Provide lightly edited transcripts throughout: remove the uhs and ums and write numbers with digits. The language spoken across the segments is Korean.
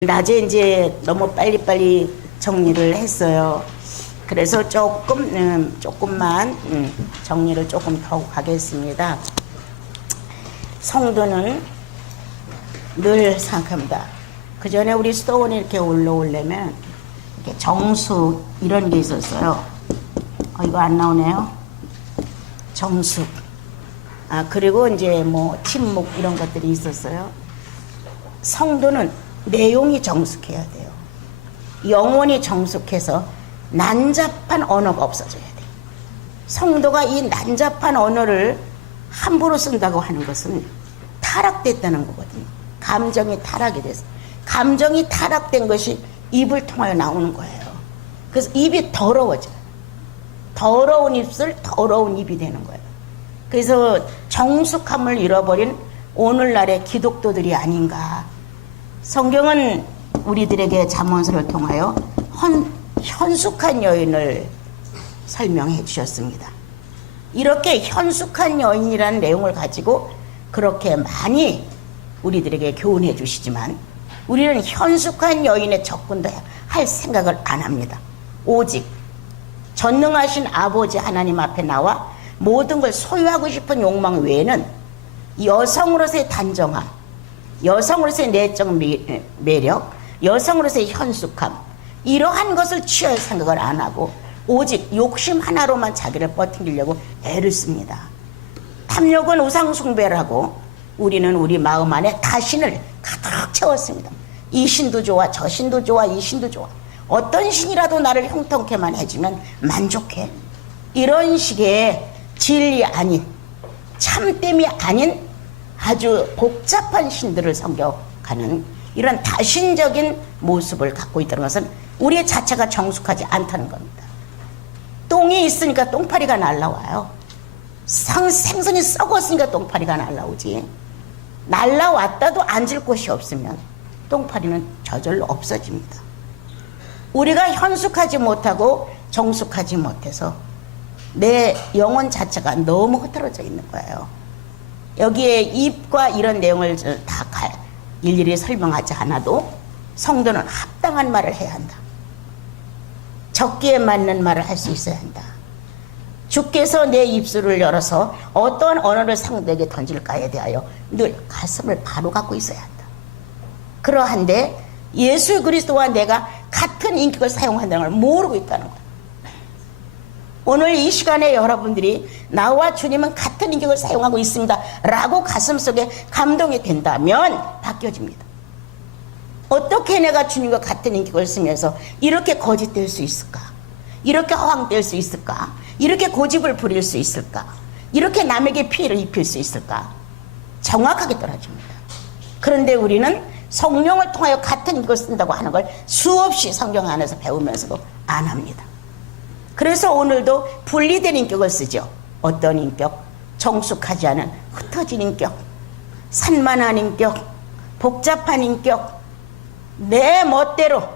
낮에 이제 너무 빨리빨리 정리를 했어요. 그래서 조금만 정리를 조금 더 하겠습니다. 성도는 늘 생각합니다. 그 전에 우리 수도원에 이렇게 올라오려면 이렇게 정수 이런 게 있었어요. 이거 안 나오네요. 정수. 그리고 이제 뭐 침묵 이런 것들이 있었어요. 성도는 내용이 정숙해야 돼요. 영혼이 정숙해서 난잡한 언어가 없어져야 돼요. 성도가 이 난잡한 언어를 함부로 쓴다고 하는 것은 타락됐다는 거거든요. 감정이 타락이 돼서. 감정이 타락된 것이 입을 통하여 나오는 거예요. 그래서 입이 더러워져요. 더러운 입술, 더러운 입이 되는 거예요. 그래서 정숙함을 잃어버린 오늘날의 기독도들이 아닌가. 성경은 우리들에게 잠언서를 통하여 현숙한 여인을 설명해 주셨습니다. 이렇게 현숙한 여인이라는 내용을 가지고 그렇게 많이 우리들에게 교훈해 주시지만 우리는 현숙한 여인의 접근도 할 생각을 안 합니다. 오직 전능하신 아버지 하나님 앞에 나와 모든 걸 소유하고 싶은 욕망 외에는 여성으로서의 단정함, 여성으로서의 내적 매력, 여성으로서의 현숙함, 이러한 것을 취할 생각을 안 하고 오직 욕심 하나로만 자기를 버티려고 애를 씁니다. 탐욕은 우상숭배를 하고 우리는 우리 마음 안에 다신을 가득 채웠습니다. 이 신도 좋아, 저 신도 좋아, 이 신도 좋아. 어떤 신이라도 나를 형통케만 해주면 만족해. 이런 식의 진리 아닌, 참됨이 아닌 아주 복잡한 신들을 섬겨가는 이런 다신적인 모습을 갖고 있다는 것은 우리 자체가 정숙하지 않다는 겁니다. 똥이 있으니까 똥파리가 날라와요. 생선이 썩었으니까 똥파리가 날라오지. 날라왔다도 앉을 곳이 없으면 똥파리는 저절로 없어집니다. 우리가 현숙하지 못하고 정숙하지 못해서 내 영혼 자체가 너무 흐트러져 있는 거예요. 여기에 입과 이런 내용을 다 일일이 설명하지 않아도 성도는 합당한 말을 해야 한다. 적기에 맞는 말을 할 수 있어야 한다. 주께서 내 입술을 열어서 어떠한 언어를 상대에게 던질까에 대하여 늘 가슴을 바로 갖고 있어야 한다. 그러한데 예수 그리스도와 내가 같은 인격을 사용한다는 걸 모르고 있다는 거예요. 오늘 이 시간에 여러분들이 나와 주님은 같은 인격을 사용하고 있습니다 라고 가슴속에 감동이 된다면 바뀌어집니다. 어떻게 내가 주님과 같은 인격을 쓰면서 이렇게 거짓될 수 있을까? 이렇게 허황될 수 있을까? 이렇게 고집을 부릴 수 있을까? 이렇게 남에게 피해를 입힐 수 있을까? 정확하게 떨어집니다. 그런데 우리는 성령을 통하여 같은 인격을 쓴다고 하는 걸 수없이 성경 안에서 배우면서도 안 합니다. 그래서 오늘도 분리된 인격을 쓰죠. 어떤 인격? 정숙하지 않은 흩어진 인격, 산만한 인격, 복잡한 인격, 내 멋대로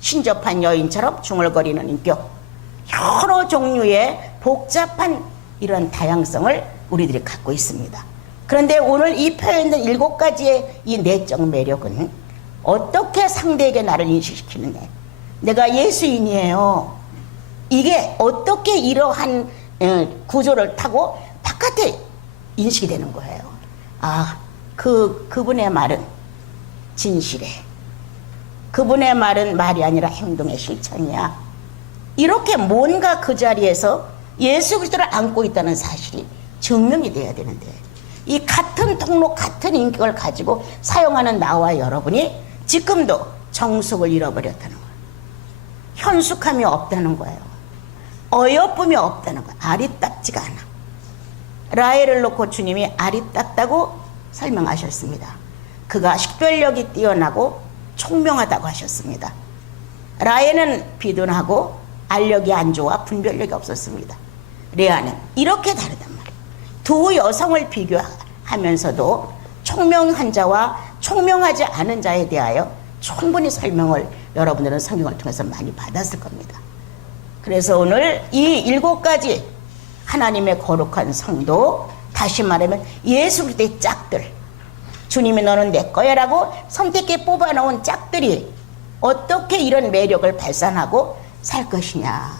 신접한 여인처럼 중얼거리는 인격, 여러 종류의 복잡한 이런 다양성을 우리들이 갖고 있습니다. 그런데 오늘 이 표현된 7가지의 이 내적 매력은 어떻게 상대에게 나를 인식시키느냐. 내가 예수인이에요. 이게 어떻게 이러한 구조를 타고 바깥에 인식이 되는 거예요. 그분의 말은 진실해. 그분의 말은 말이 아니라 행동의 실천이야. 이렇게 뭔가 그 자리에서 예수 그리스도를 안고 있다는 사실이 증명이 돼야 되는데 이 같은 통로 같은 인격을 가지고 사용하는 나와 여러분이 지금도 정숙을 잃어버렸다는 거예요. 현숙함이 없다는 거예요. 어여쁨이 없다는 거예요. 아리따지가 않아. 라헬을 놓고 주님이 아리따다고 설명하셨습니다. 그가 식별력이 뛰어나고 총명하다고 하셨습니다. 라헬은 비둔하고 알력이 안 좋아 분별력이 없었습니다. 레아는 이렇게 다르단 말이에요. 두 여성을 비교하면서도 총명한 자와 총명하지 않은 자에 대하여 충분히 설명을 여러분들은 성경을 통해서 많이 받았을 겁니다. 그래서 오늘 이 7가지 하나님의 거룩한 성도, 다시 말하면 예수 그리스도의 짝들, 주님이 너는 내 거야 라고 선택해 뽑아놓은 짝들이 어떻게 이런 매력을 발산하고 살 것이냐.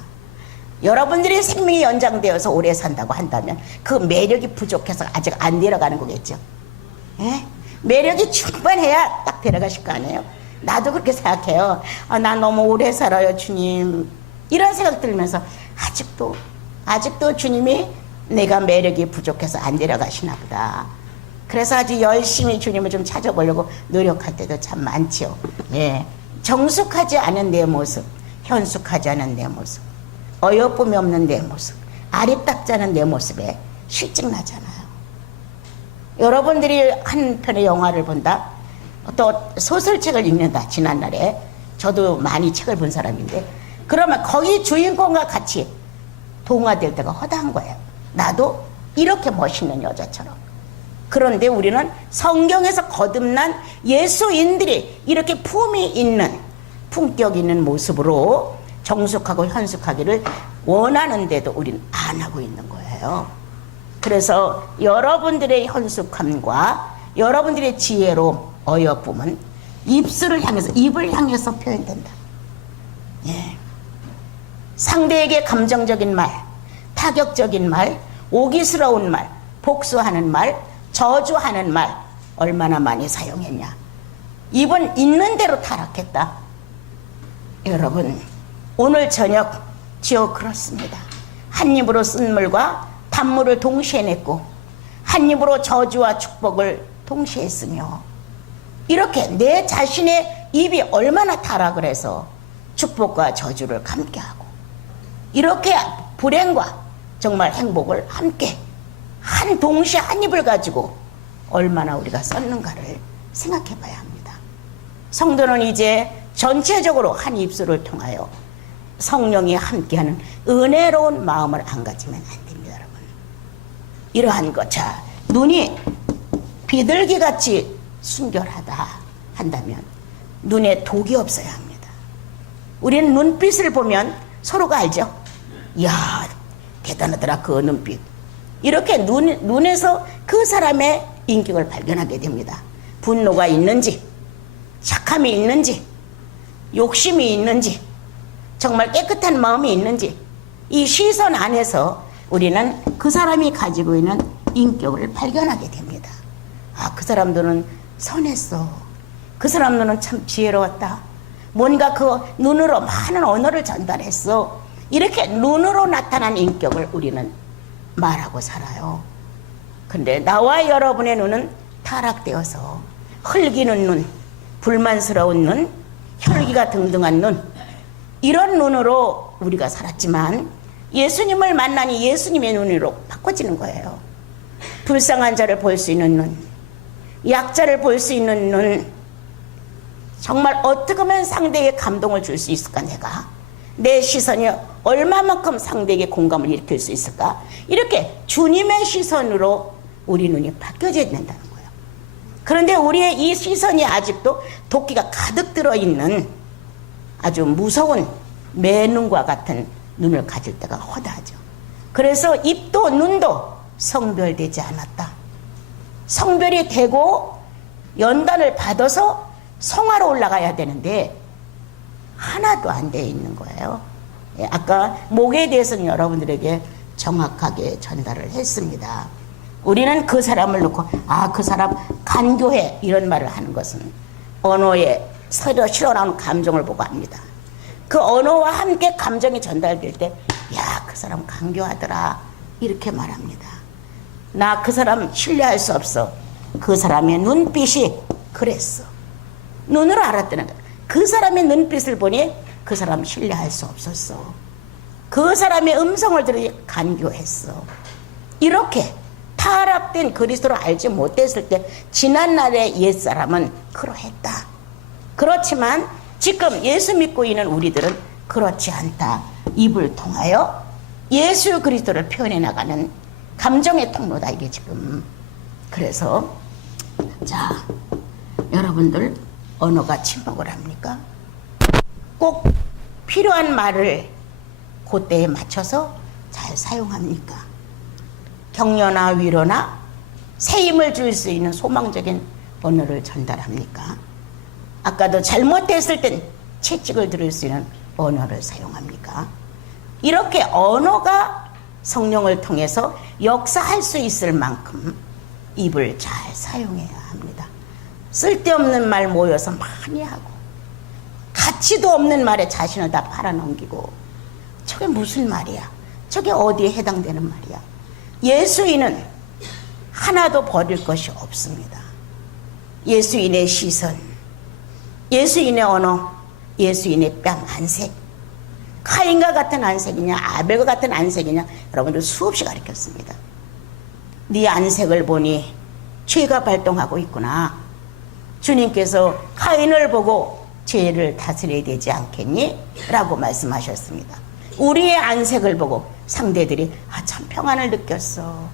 여러분들이 생명이 연장되어서 오래 산다고 한다면 그 매력이 부족해서 아직 안 데려가는 거겠죠. 예? 매력이 충분해야 딱 데려가실 거 아니에요. 나도 그렇게 생각해요. 나 너무 오래 살아요 주님, 이런 생각 들면서 아직도 주님이 내가 매력이 부족해서 안 데려가시나 보다. 그래서 아주 열심히 주님을 좀 찾아보려고 노력할 때도 참 많지요. 예. 정숙하지 않은 내 모습, 현숙하지 않은 내 모습, 어여쁨이 없는 내 모습, 아리답지 않은 내 모습에 실증나잖아요. 여러분들이 한 편의 영화를 본다, 또 소설책을 읽는다. 지난날에 저도 많이 책을 본 사람인데, 그러면 거기 주인공과 같이 동화될 때가 허다한 거예요. 나도 이렇게 멋있는 여자처럼. 그런데 우리는 성경에서 거듭난 예수인들이 이렇게 품이 있는, 품격 있는 모습으로 정숙하고 현숙하기를 원하는데도 우리는 안 하고 있는 거예요. 그래서 여러분들의 현숙함과 여러분들의 지혜로 어여쁨은 입술을 향해서, 입을 향해서 표현된다. 예. 상대에게 감정적인 말, 타격적인 말, 오기스러운 말, 복수하는 말, 저주하는 말 얼마나 많이 사용했냐. 입은 있는 대로 타락했다. 여러분, 오늘 저녁 지어 그렇습니다. 한 입으로 쓴 물과 단물을 동시에 냈고 한 입으로 저주와 축복을 동시에 했으며, 이렇게 내 자신의 입이 얼마나 타락을 해서 축복과 저주를 함께 하고, 이렇게 불행과 정말 행복을 함께 한 동시에 한 입을 가지고 얼마나 우리가 썼는가를 생각해 봐야 합니다. 성도는 이제 전체적으로 한 입술을 통하여 성령이 함께하는 은혜로운 마음을 안 가지면 안 됩니다, 여러분. 이러한 것, 자, 눈이 비둘기같이 순결하다 한다면 눈에 독이 없어야 합니다. 우리는 눈빛을 보면 서로가 알죠. 이야, 대단하더라 그 눈빛. 이렇게 눈에서 그 사람의 인격을 발견하게 됩니다. 분노가 있는지, 착함이 있는지, 욕심이 있는지, 정말 깨끗한 마음이 있는지, 이 시선 안에서 우리는 그 사람이 가지고 있는 인격을 발견하게 됩니다. 그 사람들은 선했어. 그 사람들은 참 지혜로웠다. 뭔가 그 눈으로 많은 언어를 전달했어. 이렇게 눈으로 나타난 인격을 우리는 말하고 살아요. 근데 나와 여러분의 눈은 타락되어서 흘기는 눈, 불만스러운 눈, 혈기가 등등한 눈, 이런 눈으로 우리가 살았지만 예수님을 만나니 예수님의 눈으로 바꿔지는 거예요. 불쌍한 자를 볼 수 있는 눈, 약자를 볼 수 있는 눈, 정말 어떻게 하면 상대에게 감동을 줄 수 있을까, 내 시선이 얼마만큼 상대에게 공감을 일으킬 수 있을까, 이렇게 주님의 시선으로 우리 눈이 바뀌어져야 된다는 거예요. 그런데 우리의 이 시선이 아직도 도끼가 가득 들어있는 아주 무서운 매눈과 같은 눈을 가질 때가 허다하죠. 그래서 입도 눈도 성별되지 않았다. 성별이 되고 연단을 받아서 성화로 올라가야 되는데 하나도 안 돼 있는 거예요. 아까 목에 대해서는 여러분들에게 정확하게 전달을 했습니다. 우리는 그 사람을 놓고 그 사람 간교해, 이런 말을 하는 것은 언어에 서로 실어나오는 감정을 보고 합니다. 그 언어와 함께 감정이 전달될 때 그 사람 간교하더라, 이렇게 말합니다. 나 그 사람 신뢰할 수 없어. 그 사람의 눈빛이 그랬어. 눈으로 알았다는 거야. 그 사람의 눈빛을 보니 그 사람 신뢰할 수 없었어. 그 사람의 음성을 들으니 간교했어. 이렇게 타락된 그리스도를 알지 못했을 때 지난날의 옛사람은 그러했다. 그렇지만 지금 예수 믿고 있는 우리들은 그렇지 않다. 입을 통하여 예수 그리스도를 표현해 나가는 감정의 통로다, 이게 지금. 그래서 자, 여러분들 언어가 침묵을 합니까? 꼭 필요한 말을 그때에 맞춰서 잘 사용합니까? 격려나 위로나 새 힘을 줄 수 있는 소망적인 언어를 전달합니까? 아까도 잘못됐을 땐 채찍을 들을 수 있는 언어를 사용합니까? 이렇게 언어가 성령을 통해서 역사할 수 있을 만큼 입을 잘 사용해야 합니다. 쓸데없는 말 모여서 많이 하고 가치도 없는 말에 자신을 다 팔아넘기고 저게 무슨 말이야? 저게 어디에 해당되는 말이야? 예수인은 하나도 버릴 것이 없습니다. 예수인의 시선, 예수인의 언어, 예수인의 뺨 안색, 카인과 같은 안색이냐 아벨과 같은 안색이냐 여러분들 수없이 가르쳤습니다. 네 안색을 보니 죄가 발동하고 있구나. 주님께서 카인을 보고 죄를 다스려야 되지 않겠니? 라고 말씀하셨습니다. 우리의 안색을 보고 상대들이 참 평안을 느꼈어.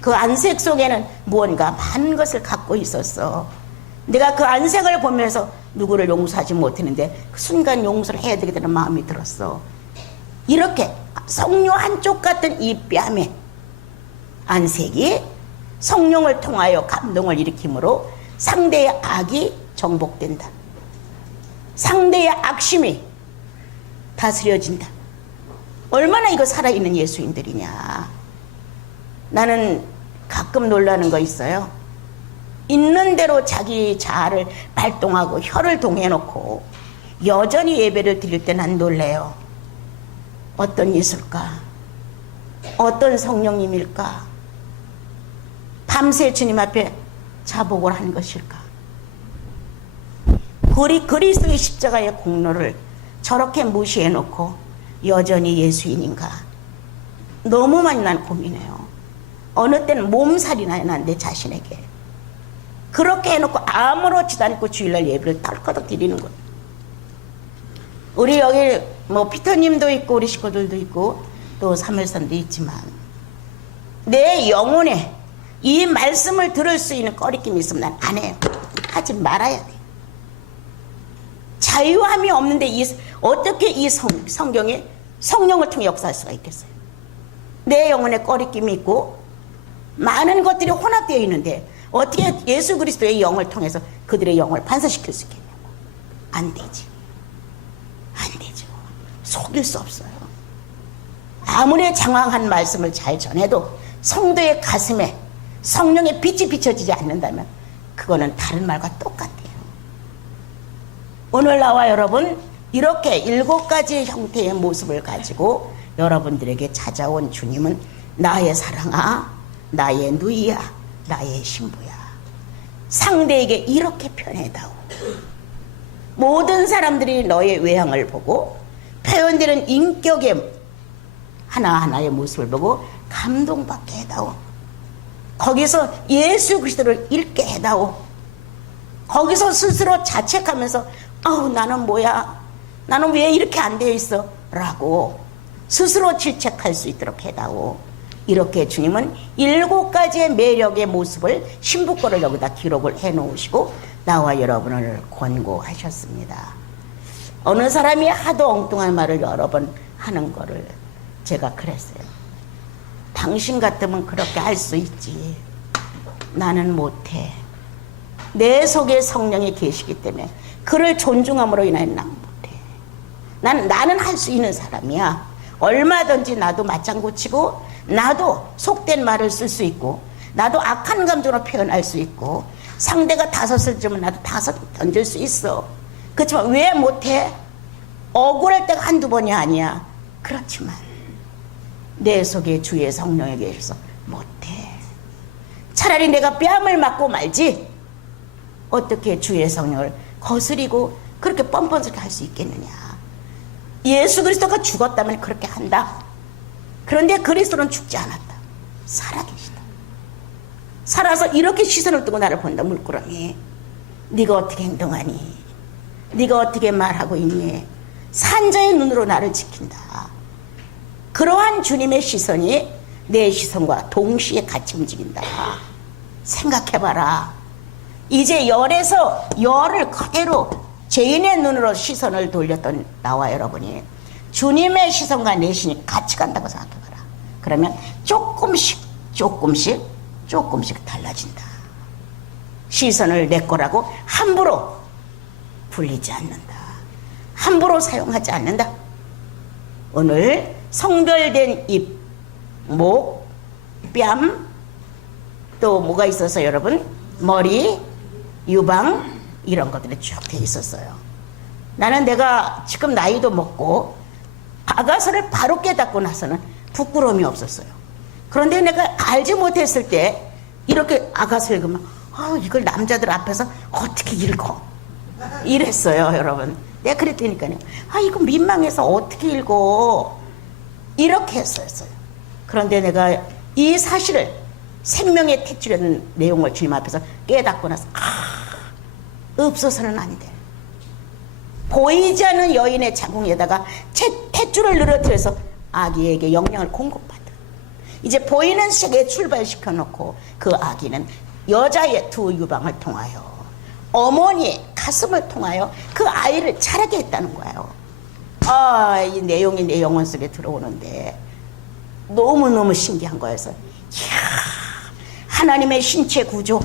그 안색 속에는 무언가 많은 것을 갖고 있었어. 내가 그 안색을 보면서 누구를 용서하지 못했는데 그 순간 용서를 해야 되겠다는 마음이 들었어. 이렇게 성령 한쪽 같은 이 뺨에 안색이 성령을 통하여 감동을 일으키므로 상대의 악이 정복된다. 상대의 악심이 다스려진다. 얼마나 이거 살아있는 예수인들이냐. 나는 가끔 놀라는 거 있어요. 있는 대로 자기 자아를 발동하고 혀를 동해놓고 여전히 예배를 드릴 때 난 놀래요. 어떤 예술가, 어떤 성령님일까? 밤새 주님 앞에 자복을 한 것일까? 그리스도의 십자가의 공로를 저렇게 무시해놓고 여전히 예수인인가? 너무 많이 난 고민해요. 어느 때는 몸살이 나요, 난 내 자신에게. 그렇게 해놓고 아무렇지도 않고 주일날 예배를 덜커덕 드리는 거예요. 우리 여기 뭐 피터님도 있고 우리 식구들도 있고 또 사물선도 있지만 내 영혼에 이 말씀을 들을 수 있는 꺼리낌이 있으면 난 안 해요. 하지 말아야 돼. 자유함이 없는데 어떻게 이 성경에 성령을 통해 역사할 수가 있겠어요? 내 영혼에 꺼리낌이 있고 많은 것들이 혼합되어 있는데 어떻게 예수 그리스도의 영을 통해서 그들의 영을 반사시킬 수 있겠냐고. 안 되지. 안 되죠. 속일 수 없어요. 아무리 장황한 말씀을 잘 전해도 성도의 가슴에 성령의 빛이 비춰지지 않는다면 그거는 다른 말과 똑같아요. 오늘 나와 여러분 이렇게 7가지의 형태의 모습을 가지고 여러분들에게 찾아온 주님은 나의 사랑아, 나의 누이야, 나의 신부야. 상대에게 이렇게 표현해다오. 모든 사람들이 너의 외향을 보고 표현되는 인격의 하나하나의 모습을 보고 감동받게 해다오. 거기서 예수 그리스도를 읽게 해다오. 거기서 스스로 자책하면서 아우 나는 뭐야, 나는 왜 이렇게 안 되어 있어 라고 스스로 질책할 수 있도록 해다오. 이렇게 주님은 7가지의 매력의 모습을 신부거를 여기다 기록을 해놓으시고 나와 여러분을 권고하셨습니다. 어느 사람이 하도 엉뚱한 말을 여러 번 하는 거를 제가 그랬어요. 당신 같으면 그렇게 할 수 있지. 나는 못해. 내 속에 성령이 계시기 때문에 그를 존중함으로 인하여 난 못해. 나는 할 수 있는 사람이야. 얼마든지 나도 맞장구 치고 나도 속된 말을 쓸 수 있고 나도 악한 감정으로 표현할 수 있고 상대가 5을 주면 나도 5 던질 수 있어. 그렇지만 왜 못해? 억울할 때가 한두 번이 아니야. 그렇지만 내 속에 주의 성령에 계셔서 못해. 차라리 내가 뺨을 맞고 말지 어떻게 주의 성령을 거스리고 그렇게 뻔뻔스럽게 할 수 있겠느냐. 예수 그리스도가 죽었다면 그렇게 한다. 그런데 그리스도는 죽지 않았다. 살아계시다. 살아서 이렇게 시선을 뜨고 나를 본다. 물끄러미, 네가 어떻게 행동하니? 네가 어떻게 말하고 있니? 산자의 눈으로 나를 지킨다. 그러한 주님의 시선이 내 시선과 동시에 같이 움직인다. 생각해봐라. 이제 열에서 열을 그대로 죄인의 눈으로 시선을 돌렸던 나와 여러분이 주님의 시선과 내 시선이 같이 간다고 생각해봐라. 그러면 조금씩 달라진다. 시선을 내 거라고 함부로 불리지 않는다. 함부로 사용하지 않는다. 오늘 성별된 입, 목, 뺨, 또 뭐가 있어서 여러분? 머리, 유방, 이런 것들이 쭉 돼 있었어요. 나는 내가 지금 나이도 먹고 아가서를 바로 깨닫고 나서는 부끄러움이 없었어요. 그런데 내가 알지 못했을 때 이렇게 아가서 읽으면 이걸 남자들 앞에서 어떻게 읽어? 이랬어요, 여러분. 내가 그랬다니까요. 이거 민망해서 어떻게 읽어? 이렇게 했었어요. 그런데 내가 이 사실을 생명의 탯줄이라는 내용을 주님 앞에서 깨닫고 나서 없어서는 안 돼. 보이지 않는 여인의 자궁에다가 탯줄을 늘어뜨려서 아기에게 영양을 공급받아. 이제 보이는 세계에 출발시켜 놓고 그 아기는 여자의 두 유방을 통하여 어머니의 가슴을 통하여 그 아이를 자라게 했다는 거예요. 이 내용이 내 영혼 속에 들어오는데 너무너무 신기한 거여서 하나님의 신체 구조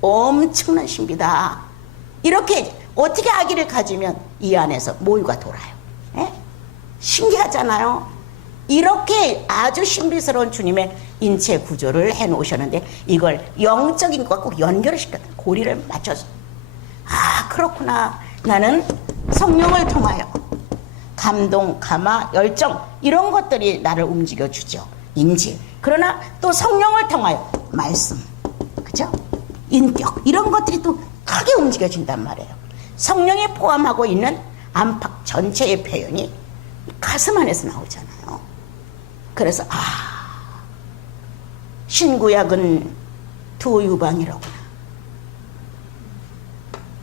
엄청난 신비다. 이렇게 어떻게 아기를 가지면 이 안에서 모유가 돌아요. 신기하잖아요. 이렇게 아주 신비스러운 주님의 인체 구조를 해놓으셨는데 이걸 영적인 것과 꼭 연결을 시켰다. 고리를 맞춰서 그렇구나. 나는 성령을 통하여 감동, 감화, 열정 이런 것들이 나를 움직여주죠. 인지. 그러나 또 성령을 통하여 말씀, 그죠? 인격 이런 것들이 또 크게 움직여진단 말이에요. 성령이 포함하고 있는 안팎 전체의 표현이 가슴 안에서 나오잖아요. 그래서 신구약은 두 유방이로구나.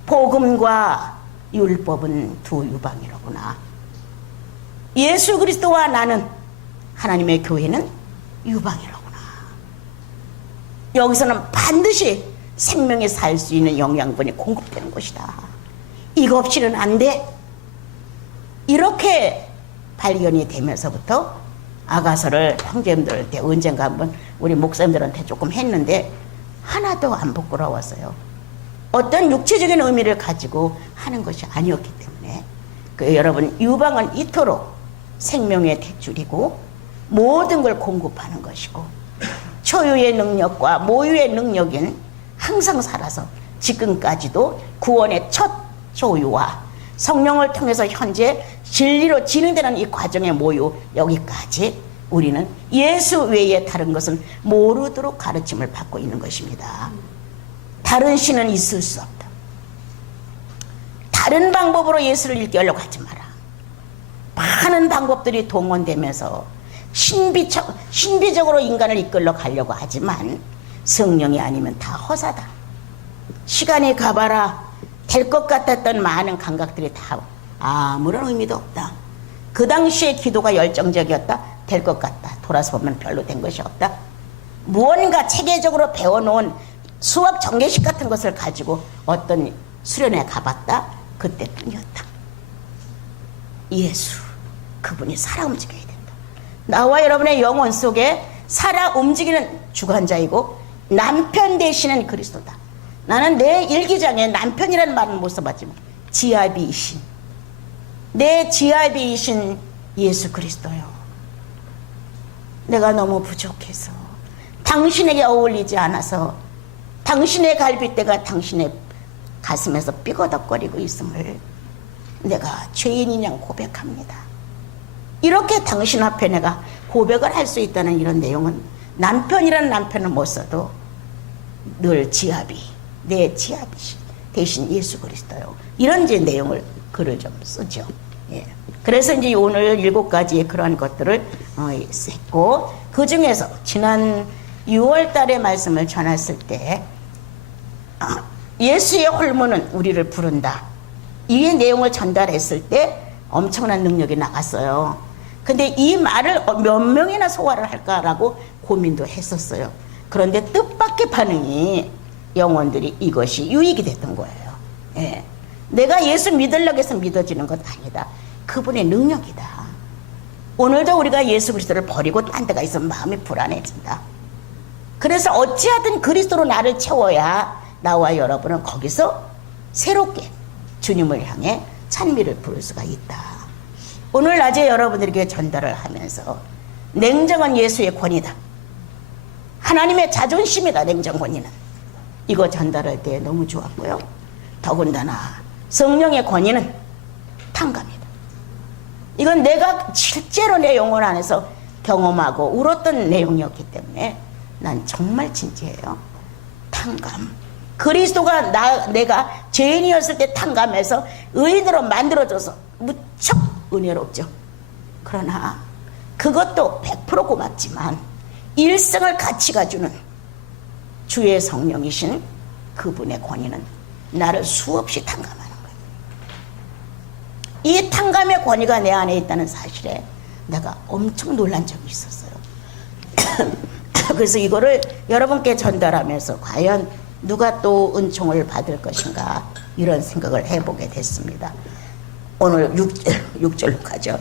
복음과 율법은 두 유방이로구나. 예수 그리스도와 나는 하나님의 교회는 유방이로구나. 여기서는 반드시 생명이 살 수 있는 영양분이 공급되는 것이다. 이거 없이는 안 돼. 이렇게 발견이 되면서부터 아가서를 형제님들한테 언젠가 한번 우리 목사님들한테 조금 했는데 하나도 안 부끄러웠어요. 어떤 육체적인 의미를 가지고 하는 것이 아니었기 때문에 여러분 유방은 이토록 생명의 탯줄이고 모든 걸 공급하는 것이고 초유의 능력과 모유의 능력인 항상 살아서 지금까지도 구원의 첫 조유와 성령을 통해서 현재 진리로 진행되는 이 과정의 모유 여기까지 우리는 예수 외에 다른 것은 모르도록 가르침을 받고 있는 것입니다. 다른 신은 있을 수 없다. 다른 방법으로 예수를 일깨우려고 하지 마라. 많은 방법들이 동원되면서 신비적으로 인간을 이끌러 가려고 하지만 성령이 아니면 다 허사다. 시간이 가봐라. 될 것 같았던 많은 감각들이 다 아무런 의미도 없다. 그 당시에 기도가 열정적이었다. 될 것 같다. 돌아서 보면 별로 된 것이 없다. 무언가 체계적으로 배워놓은 수학 전개식 같은 것을 가지고 어떤 수련회 가봤다. 그때뿐이었다. 예수 그분이 살아 움직여야 된다. 나와 여러분의 영혼 속에 살아 움직이는 주관자이고 남편 되시는 그리스도다. 나는 내 일기장에 남편이라는 말은 못 써봤지만 지아비이신 내 지아비이신 예수 그리스도요. 내가 너무 부족해서 당신에게 어울리지 않아서 당신의 갈빗대가 당신의 가슴에서 삐거덕거리고 있음을 내가 죄인인 양 고백합니다. 이렇게 당신 앞에 내가 고백을 할 수 있다는 이런 내용은 남편이라는 남편을 못 써도 늘 지아비 내 지아비신 대신 예수 그리스도요. 이런 이제 내용을 글을 좀 쓰죠. 예. 그래서 이제 오늘 7가지의 그러한 것들을 했고 그 중에서 지난 6월 달에 말씀을 전했을 때 예수의 홀무는 우리를 부른다. 이 내용을 전달했을 때 엄청난 능력이 나갔어요. 근데 이 말을 몇 명이나 소화를 할까라고 고민도 했었어요. 그런데 뜻밖의 반응이 영혼들이 이것이 유익이 됐던 거예요. 예. 내가 예수 믿으려고 해서 믿어지는 것 아니다. 그분의 능력이다. 오늘도 우리가 예수 그리스도를 버리고 딴 데가 있으면 마음이 불안해진다. 그래서 어찌하든 그리스도로 나를 채워야 나와 여러분은 거기서 새롭게 주님을 향해 찬미를 부를 수가 있다. 오늘 낮에 여러분들에게 전달을 하면서 냉정한 예수의 권위다. 하나님의 자존심이다. 냉정 권위는. 이거 전달할 때 너무 좋았고요. 더군다나 성령의 권위는 탕감이다. 이건 내가 실제로 내 영혼 안에서 경험하고 울었던 내용이었기 때문에 난 정말 진지해요. 탕감. 그리스도가 내가 죄인이었을 때 탕감해서 의인으로 만들어줘서 무척 은혜롭죠. 그러나 그것도 100% 고맙지만 일생을 가치가 주는 주의 성령이신 그분의 권위는 나를 수없이 탕감하는 거예요. 이 탕감의 권위가 내 안에 있다는 사실에 내가 엄청 놀란 적이 있었어요. 그래서 이거를 여러분께 전달하면서 과연 누가 또 은총을 받을 것인가 이런 생각을 해보게 됐습니다. 오늘 6절로 가죠.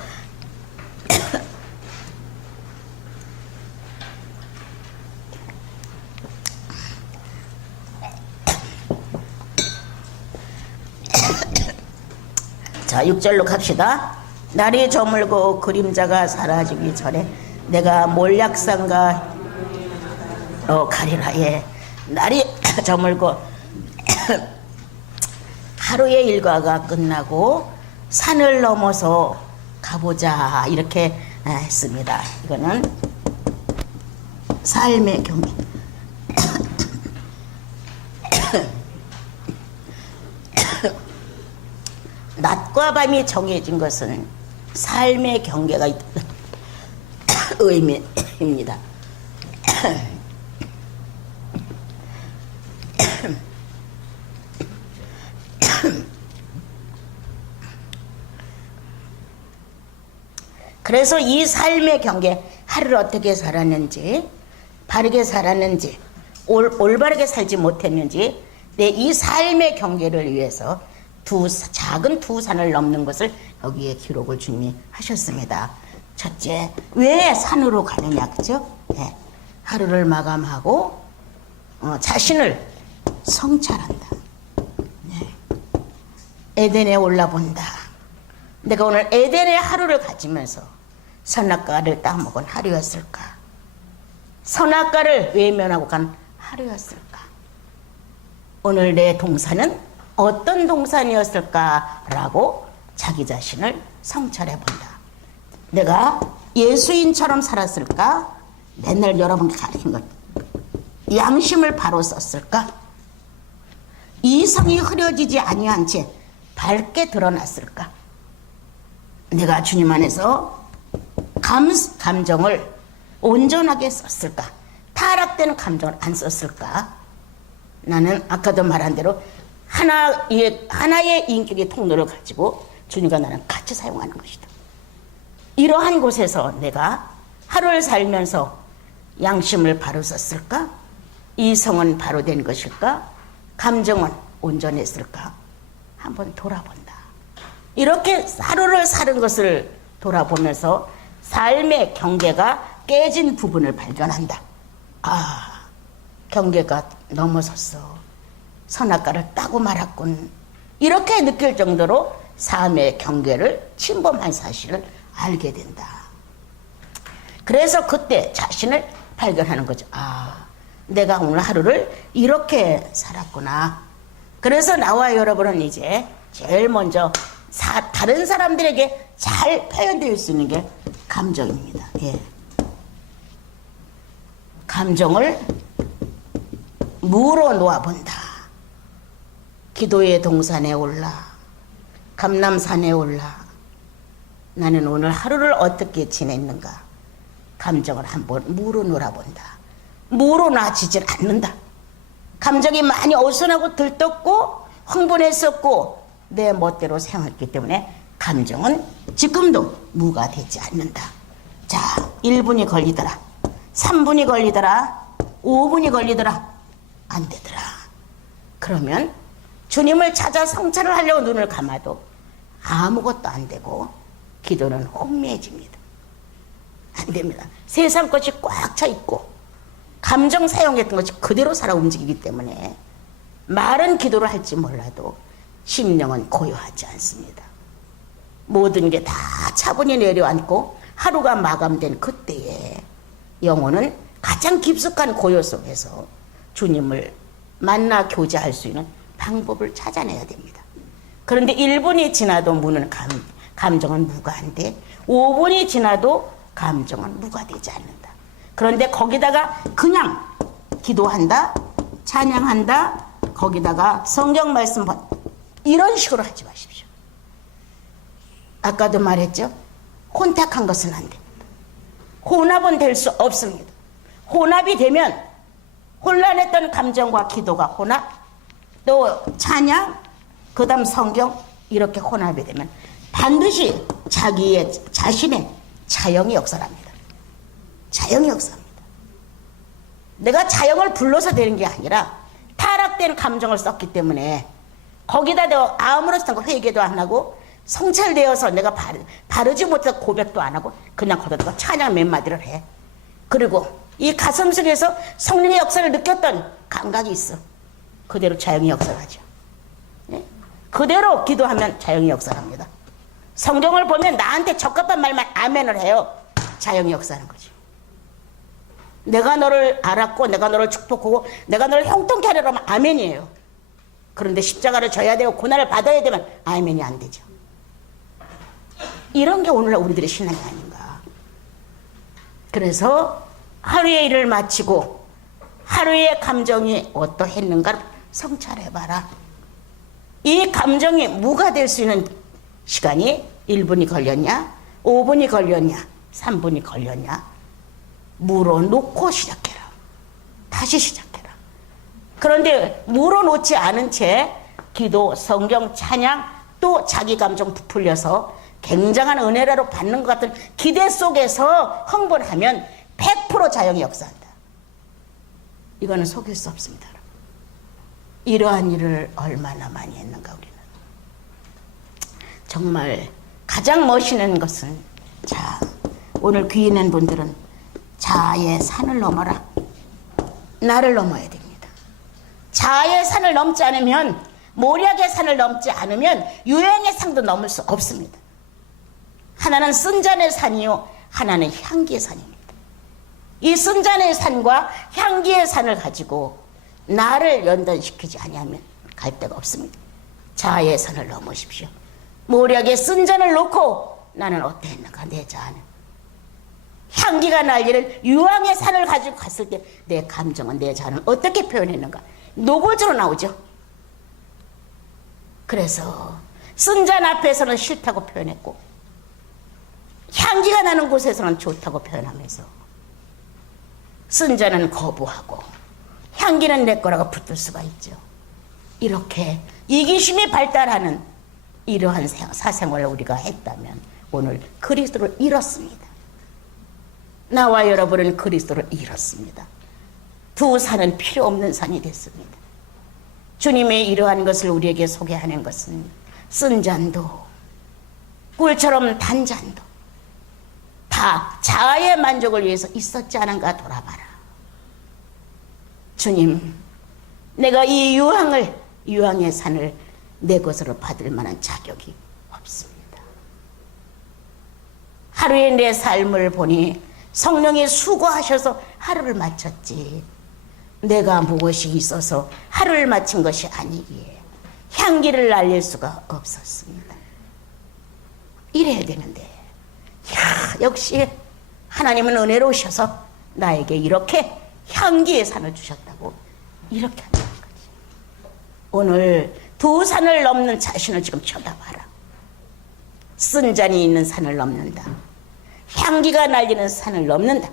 자, 6절로 갑시다. 날이 저물고 그림자가 사라지기 전에 내가 몰약산과 가리라. 예. 날이 저물고 하루의 일과가 끝나고 산을 넘어서 가보자 이렇게 했습니다. 이거는 삶의 경계. 낮과 밤이 정해진 것은 삶의 경계가 있다는 의미입니다. 그래서 이 삶의 경계, 하루를 어떻게 살았는지, 바르게 살았는지, 올바르게 살지 못했는지, 내 이 삶의 경계를 위해서 작은 두 산을 넘는 것을 여기에 기록을 주님이 하셨습니다. 첫째, 왜 산으로 가느냐, 그죠? 네. 하루를 마감하고 자신을 성찰한다. 네. 에덴에 올라본다. 내가 오늘 에덴의 하루를 가지면서 선악과를 따먹은 하루였을까? 선악과를 외면하고 간 하루였을까? 오늘 내 동산은 어떤 동산이었을까라고 자기 자신을 성찰해 본다. 내가 예수인처럼 살았을까? 맨날 여러분께 가르친 것. 양심을 바로 썼을까? 이성이 흐려지지 아니한 채 밝게 드러났을까? 내가 주님 안에서 감정을 온전하게 썼을까? 타락된 감정을 안 썼을까? 나는 아까도 말한 대로 하나의 인격의 통로를 가지고 주님과 나는 같이 사용하는 것이다. 이러한 곳에서 내가 하루를 살면서 양심을 바로 썼을까? 이성은 바로 된 것일까? 감정은 온전했을까? 한번 돌아본다. 이렇게 하루를 사는 것을 돌아보면서 삶의 경계가 깨진 부분을 발견한다. 아, 경계가 넘어섰어. 선악과를 따고 말았군. 이렇게 느낄 정도로 삶의 경계를 침범한 사실을 알게 된다. 그래서 그때 자신을 발견하는 거죠. 아, 내가 오늘 하루를 이렇게 살았구나. 그래서 나와 여러분은 이제 제일 먼저 다른 사람들에게 잘 표현될 수 있는 게 감정입니다. 예. 감정을 물어 놓아본다. 기도의 동산에 올라, 감람산에 올라, 나는 오늘 하루를 어떻게 지냈는가? 감정을 한번 물어 놓아본다. 물어 놔지질 않는다. 감정이 많이 어수선하고 들떴고 흥분했었고 내 멋대로 생각했기 때문에 감정은 지금도 무가 되지 않는다. 자, 1분이 걸리더라, 3분이 걸리더라, 5분이 걸리더라, 안 되더라. 그러면 주님을 찾아 성찰을 하려고 눈을 감아도 아무것도 안 되고 기도는 혼미해집니다. 안 됩니다. 세상 것이 꽉 차 있고 감정 사용했던 것이 그대로 살아 움직이기 때문에 말은 기도를 할지 몰라도 심령은 고요하지 않습니다. 모든 게 다 차분히 내려앉고 하루가 마감된 그때에 영혼은 가장 깊숙한 고요 속에서 주님을 만나 교제할 수 있는 방법을 찾아내야 됩니다. 그런데 1분이 지나도 문은 감정은 무가한데 5분이 지나도 감정은 무가되지 않는다. 그런데 거기다가 그냥 기도한다, 찬양한다, 거기다가 성경 말씀 이런 식으로 하지 마십시오. 아까도 말했죠. 혼탁한 것은 안 됩니다. 혼합은 될 수 없습니다. 혼합이 되면 혼란했던 감정과 기도가 혼합, 또 찬양, 그 다음 성경 이렇게 혼합이 되면 반드시 자신의 자영이 역사랍니다. 자영이 역사합니다. 내가 자영을 불러서 되는 게 아니라 타락된 감정을 썼기 때문에 거기다 내가 아무렇지도 않고 회개도 안 하고 성찰되어서 내가 바르지 못해서 고백도 안 하고 그냥 거기다가 찬양 몇 마디를 해. 그리고 이 가슴 속에서 성령의 역사를 느꼈던 감각이 있어. 그대로 자영이 역사하죠. 네? 그대로 기도하면 자영이 역사합니다. 성경을 보면 나한테 적합한 말만 아멘을 해요. 자영이 역사하는 거죠. 내가 너를 알았고 내가 너를 축복하고 내가 너를 형통케 하려고 하면 아멘이에요. 그런데 십자가를 져야 되고 고난을 받아야 되면 아멘이 안 되죠. 이런 게 오늘날 우리들의 신앙이 아닌가. 그래서 하루의 일을 마치고 하루의 감정이 어떠했는가를 성찰해봐라. 이 감정이 무가 될 수 있는 시간이 1분이 걸렸냐 5분이 걸렸냐 3분이 걸렸냐 물어놓고 시작해라. 다시 시작해라. 그런데 물어놓지 않은 채 기도, 성경, 찬양 또 자기 감정 부풀려서 굉장한 은혜로 받는 것 같은 기대 속에서 흥분하면 100% 자영이 역사한다. 이거는 속일 수 없습니다. 이러한 일을 얼마나 많이 했는가 우리는. 정말 가장 멋있는 것은 자 오늘 귀 있는 분들은 자아의 산을 넘어라. 나를 넘어야 됩니다. 자아의 산을 넘지 않으면 모략의 산을 넘지 않으면 유행의 산도 넘을 수 없습니다. 하나는 쓴잔의 산이요 하나는 향기의 산입니다. 이 쓴잔의 산과 향기의 산을 가지고 나를 연단시키지 아니하면 갈 데가 없습니다. 자아의 산을 넘으십시오. 모략의 쓴잔을 놓고 나는 어땠는가 내 자아는. 향기가 날리는 유황의 산을 가지고 갔을 때 내 감정은 내 자아는 어떻게 표현했는가 노골적으로 나오죠. 그래서 쓴잔 앞에서는 싫다고 표현했고 향기가 나는 곳에서는 좋다고 표현하면서 쓴잔은 거부하고 향기는 내 거라고 붙들 수가 있죠. 이렇게 이기심이 발달하는 이러한 사생활을 우리가 했다면 오늘 그리스도를 잃었습니다. 나와 여러분은 그리스도를 잃었습니다. 두 산은 필요 없는 산이 됐습니다. 주님의 이러한 것을 우리에게 소개하는 것은 쓴 잔도 꿀처럼 단 잔도 다 자아의 만족을 위해서 있었지 않은가 돌아봐라. 주님, 내가 이 유황의 산을 내 것으로 받을 만한 자격이 없습니다. 하루의 내 삶을 보니 성령이 수고하셔서 하루를 마쳤지 내가 무엇이 있어서 하루를 마친 것이 아니기에 향기를 날릴 수가 없었습니다. 이래야 되는데 역시 하나님은 은혜로우셔서 나에게 이렇게 향기의 산을 주셨다고 이렇게 한다는 거지. 오늘 두 산을 넘는 자신을 지금 쳐다봐라. 쓴 잔이 있는 산을 넘는다. 향기가 날리는 산을 넘는다.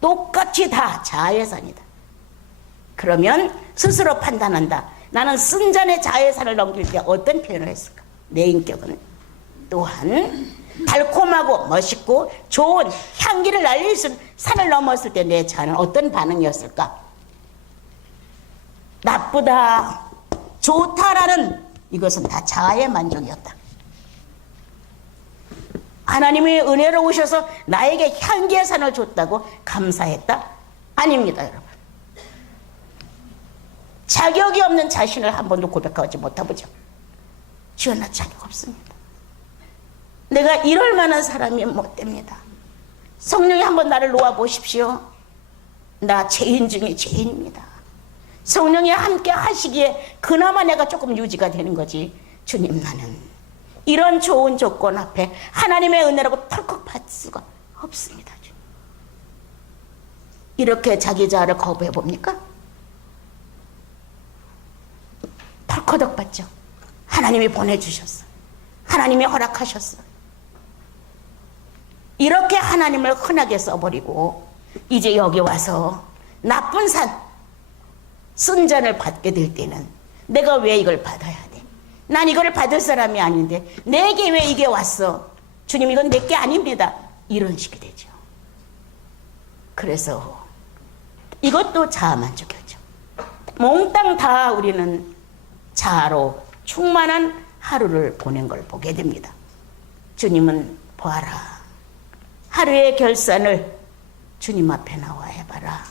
똑같이 다 자아의 산이다. 그러면 스스로 판단한다. 나는 쓴 잔의 자아의 산을 넘길 때 어떤 표현을 했을까? 내 인격은 또한 달콤하고 멋있고 좋은 향기를 날릴 수 있는 산을 넘었을 때 내 자아는 어떤 반응이었을까? 나쁘다, 좋다라는 이것은 다 자아의 만족이었다. 하나님이 은혜로우셔서 나에게 향기의 산을 줬다고 감사했다? 아닙니다, 여러분. 자격이 없는 자신을 한 번도 고백하지 못해보죠. 주여, 나 자격 없습니다. 내가 이럴 만한 사람이 못 됩니다. 성령이 한번 나를 놓아보십시오. 나 죄인 중에 죄인입니다. 성령이 함께 하시기에 그나마 내가 조금 유지가 되는 거지. 주님, 나는 이런 좋은 조건 앞에 하나님의 은혜라고 털컥 받을 수가 없습니다. 주님. 이렇게 자기 자아를 거부해 봅니까? 털커덕 받죠. 하나님이 보내주셨어. 하나님이 허락하셨어. 이렇게 하나님을 흔하게 써버리고 이제 여기 와서 나쁜 쓴 잔을 받게 될 때는 내가 왜 이걸 받아야 돼? 난 이걸 받을 사람이 아닌데 내게 왜 이게 왔어? 주님, 이건 내게 아닙니다. 이런 식이 되죠. 그래서 이것도 자아만족이었죠. 몽땅 다 우리는 자아로 충만한 하루를 보낸 걸 보게 됩니다. 주님은 보아라. 하루의 결산을 주님 앞에 나와 해봐라.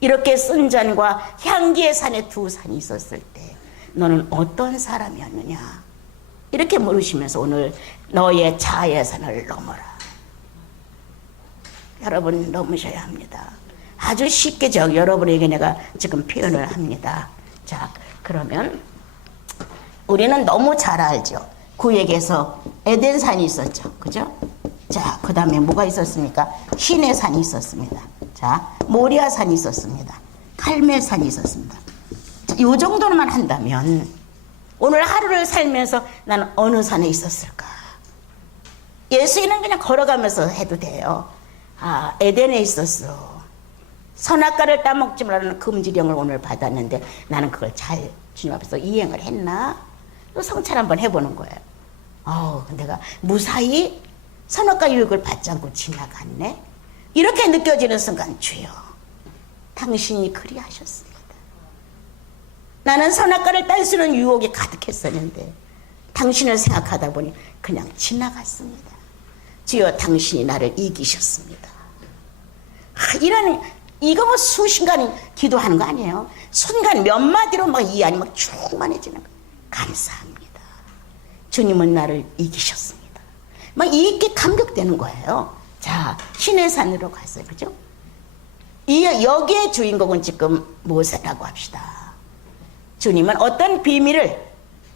이렇게 쓴 잔과 향기의 산에 두 산이 있었을 때 너는 어떤 사람이었느냐? 이렇게 물으시면서 오늘 너의 자아의 산을 넘어라. 여러분, 넘으셔야 합니다. 아주 쉽게 여러분에게 내가 지금 표현을 합니다. 자, 그러면 우리는 너무 잘 알죠. 구약에서 에덴산이 있었죠. 그죠? 자, 그 다음에 뭐가 있었습니까? 신의 산이 있었습니다. 자, 모리아산이 있었습니다. 갈멜산이 있었습니다. 자, 요 정도만 한다면 오늘 하루를 살면서 나는 어느 산에 있었을까? 예수님은 그냥 걸어가면서 해도 돼요. 아, 에덴에 있었어. 선악과를 따먹지 말라는 금지령을 오늘 받았는데 나는 그걸 잘 주님 앞에서 이행을 했나? 또 성찰 한번 해보는 거예요. 내가 무사히 선악과 유익을 받지 않고 지나갔네? 이렇게 느껴지는 순간, 주여, 당신이 그리하셨습니다. 나는 선악과를 딸 수 있는 유혹이 가득했었는데 당신을 생각하다 보니 그냥 지나갔습니다. 주여, 당신이 나를 이기셨습니다. 이거 뭐 수순간 기도하는 거 아니에요? 순간 몇 마디로 막 이 안이 막 충만해지는 거. 감사합니다. 주님은 나를 이기셨습니다. 막 이게 감격되는 거예요. 자, 신의 산으로 갔어요. 그죠? 여기에 주인공은 지금 모세라고 합시다. 주님은 어떤 비밀을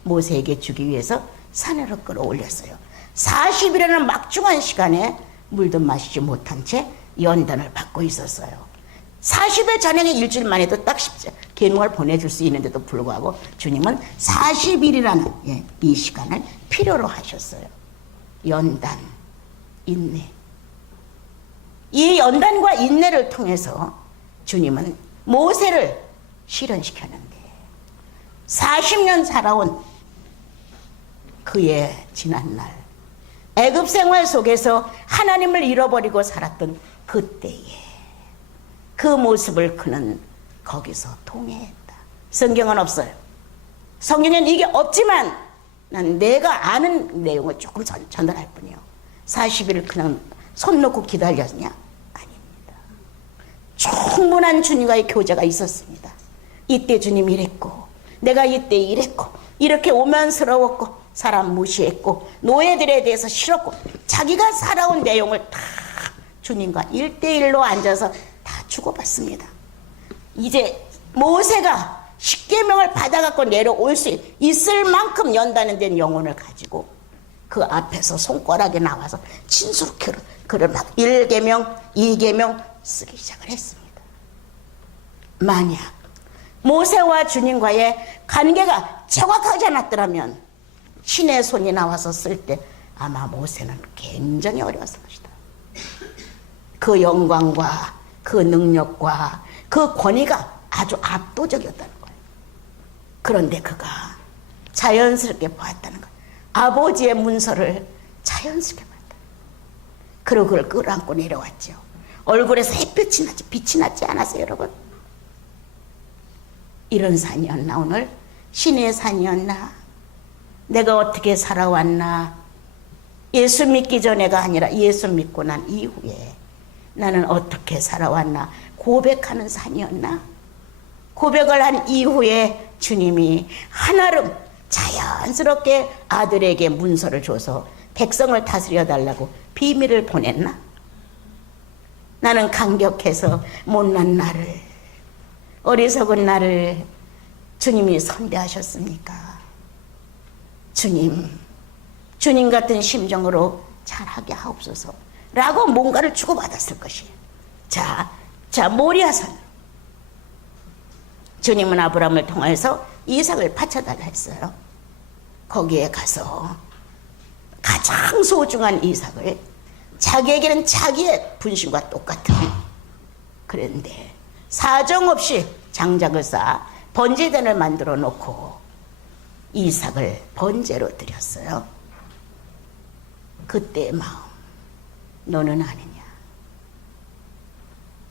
모세에게 주기 위해서 산으로 끌어올렸어요. 40일이라는 막중한 시간에 물도 마시지 못한 채 연단을 받고 있었어요. 40일 전에 일주일 만에도 딱 계명을 보내줄 수 있는데도 불구하고 주님은 40일이라는 이 시간을 필요로 하셨어요. 연단, 인내. 이 연단과 인내를 통해서 주님은 모세를 실현시켰는데 40년 살아온 그의 지난날 애굽 생활 속에서 하나님을 잃어버리고 살았던 그때에 그 모습을 그는 거기서 통회했다. 성경은 없어요. 성경에는 이게 없지만 난 내가 아는 내용을 조금 전달할 뿐이요. 40일 그냥 손 놓고 기다렸냐? 아닙니다. 충분한 주님과의 교제가 있었습니다. 이때 주님 이랬고 내가 이때 이랬고 이렇게 오만스러웠고 사람 무시했고 노예들에 대해서 싫었고 자기가 살아온 내용을 다 주님과 1대1로 앉아서 다 주고받습니다. 이제 모세가 십계명을 받아갖고 내려올 수 있을 만큼 연단된 영혼을 가지고 그 앞에서 손가락에 나와서 진술을 그를 막 1계명, 2계명 쓰기 시작을 했습니다. 만약 모세와 주님과의 관계가 정확하지 않았더라면 신의 손이 나와서 쓸 때 아마 모세는 굉장히 어려웠을 것이다. 그 영광과 그 능력과 그 권위가 아주 압도적이었다는 거예요. 그런데 그가 자연스럽게 보았다는 거예요. 아버지의 문서를 자연스럽게 봤다. 그리고 그걸 끌어안고 내려왔죠. 얼굴에서 햇빛이 나지 빛이 나지 않았어요, 여러분? 이런 산이었나 오늘? 신의 산이었나? 내가 어떻게 살아왔나? 예수 믿기 전에가 아니라 예수 믿고 난 이후에 나는 어떻게 살아왔나 고백하는 산이었나? 고백을 한 이후에 주님이 한아름 자연스럽게 아들에게 문서를 줘서 백성을 다스려 달라고 비밀을 보냈나? 나는 감격해서 못난 나를, 어리석은 나를 주님이 선대하셨습니까? 주님 같은 심정으로 잘하게 하옵소서 라고 뭔가를 주고받았을 것이에요. 자 모리아산, 주님은 아브라함을 통해서 이삭을 바쳐달라 했어요. 거기에 가서 가장 소중한 이삭을, 자기에게는 자기의 분신과 똑같은, 그런데 사정없이 장작을 쌓아 번제단을 만들어 놓고 이삭을 번제로 드렸어요. 그때의 마음, 너는 아느냐?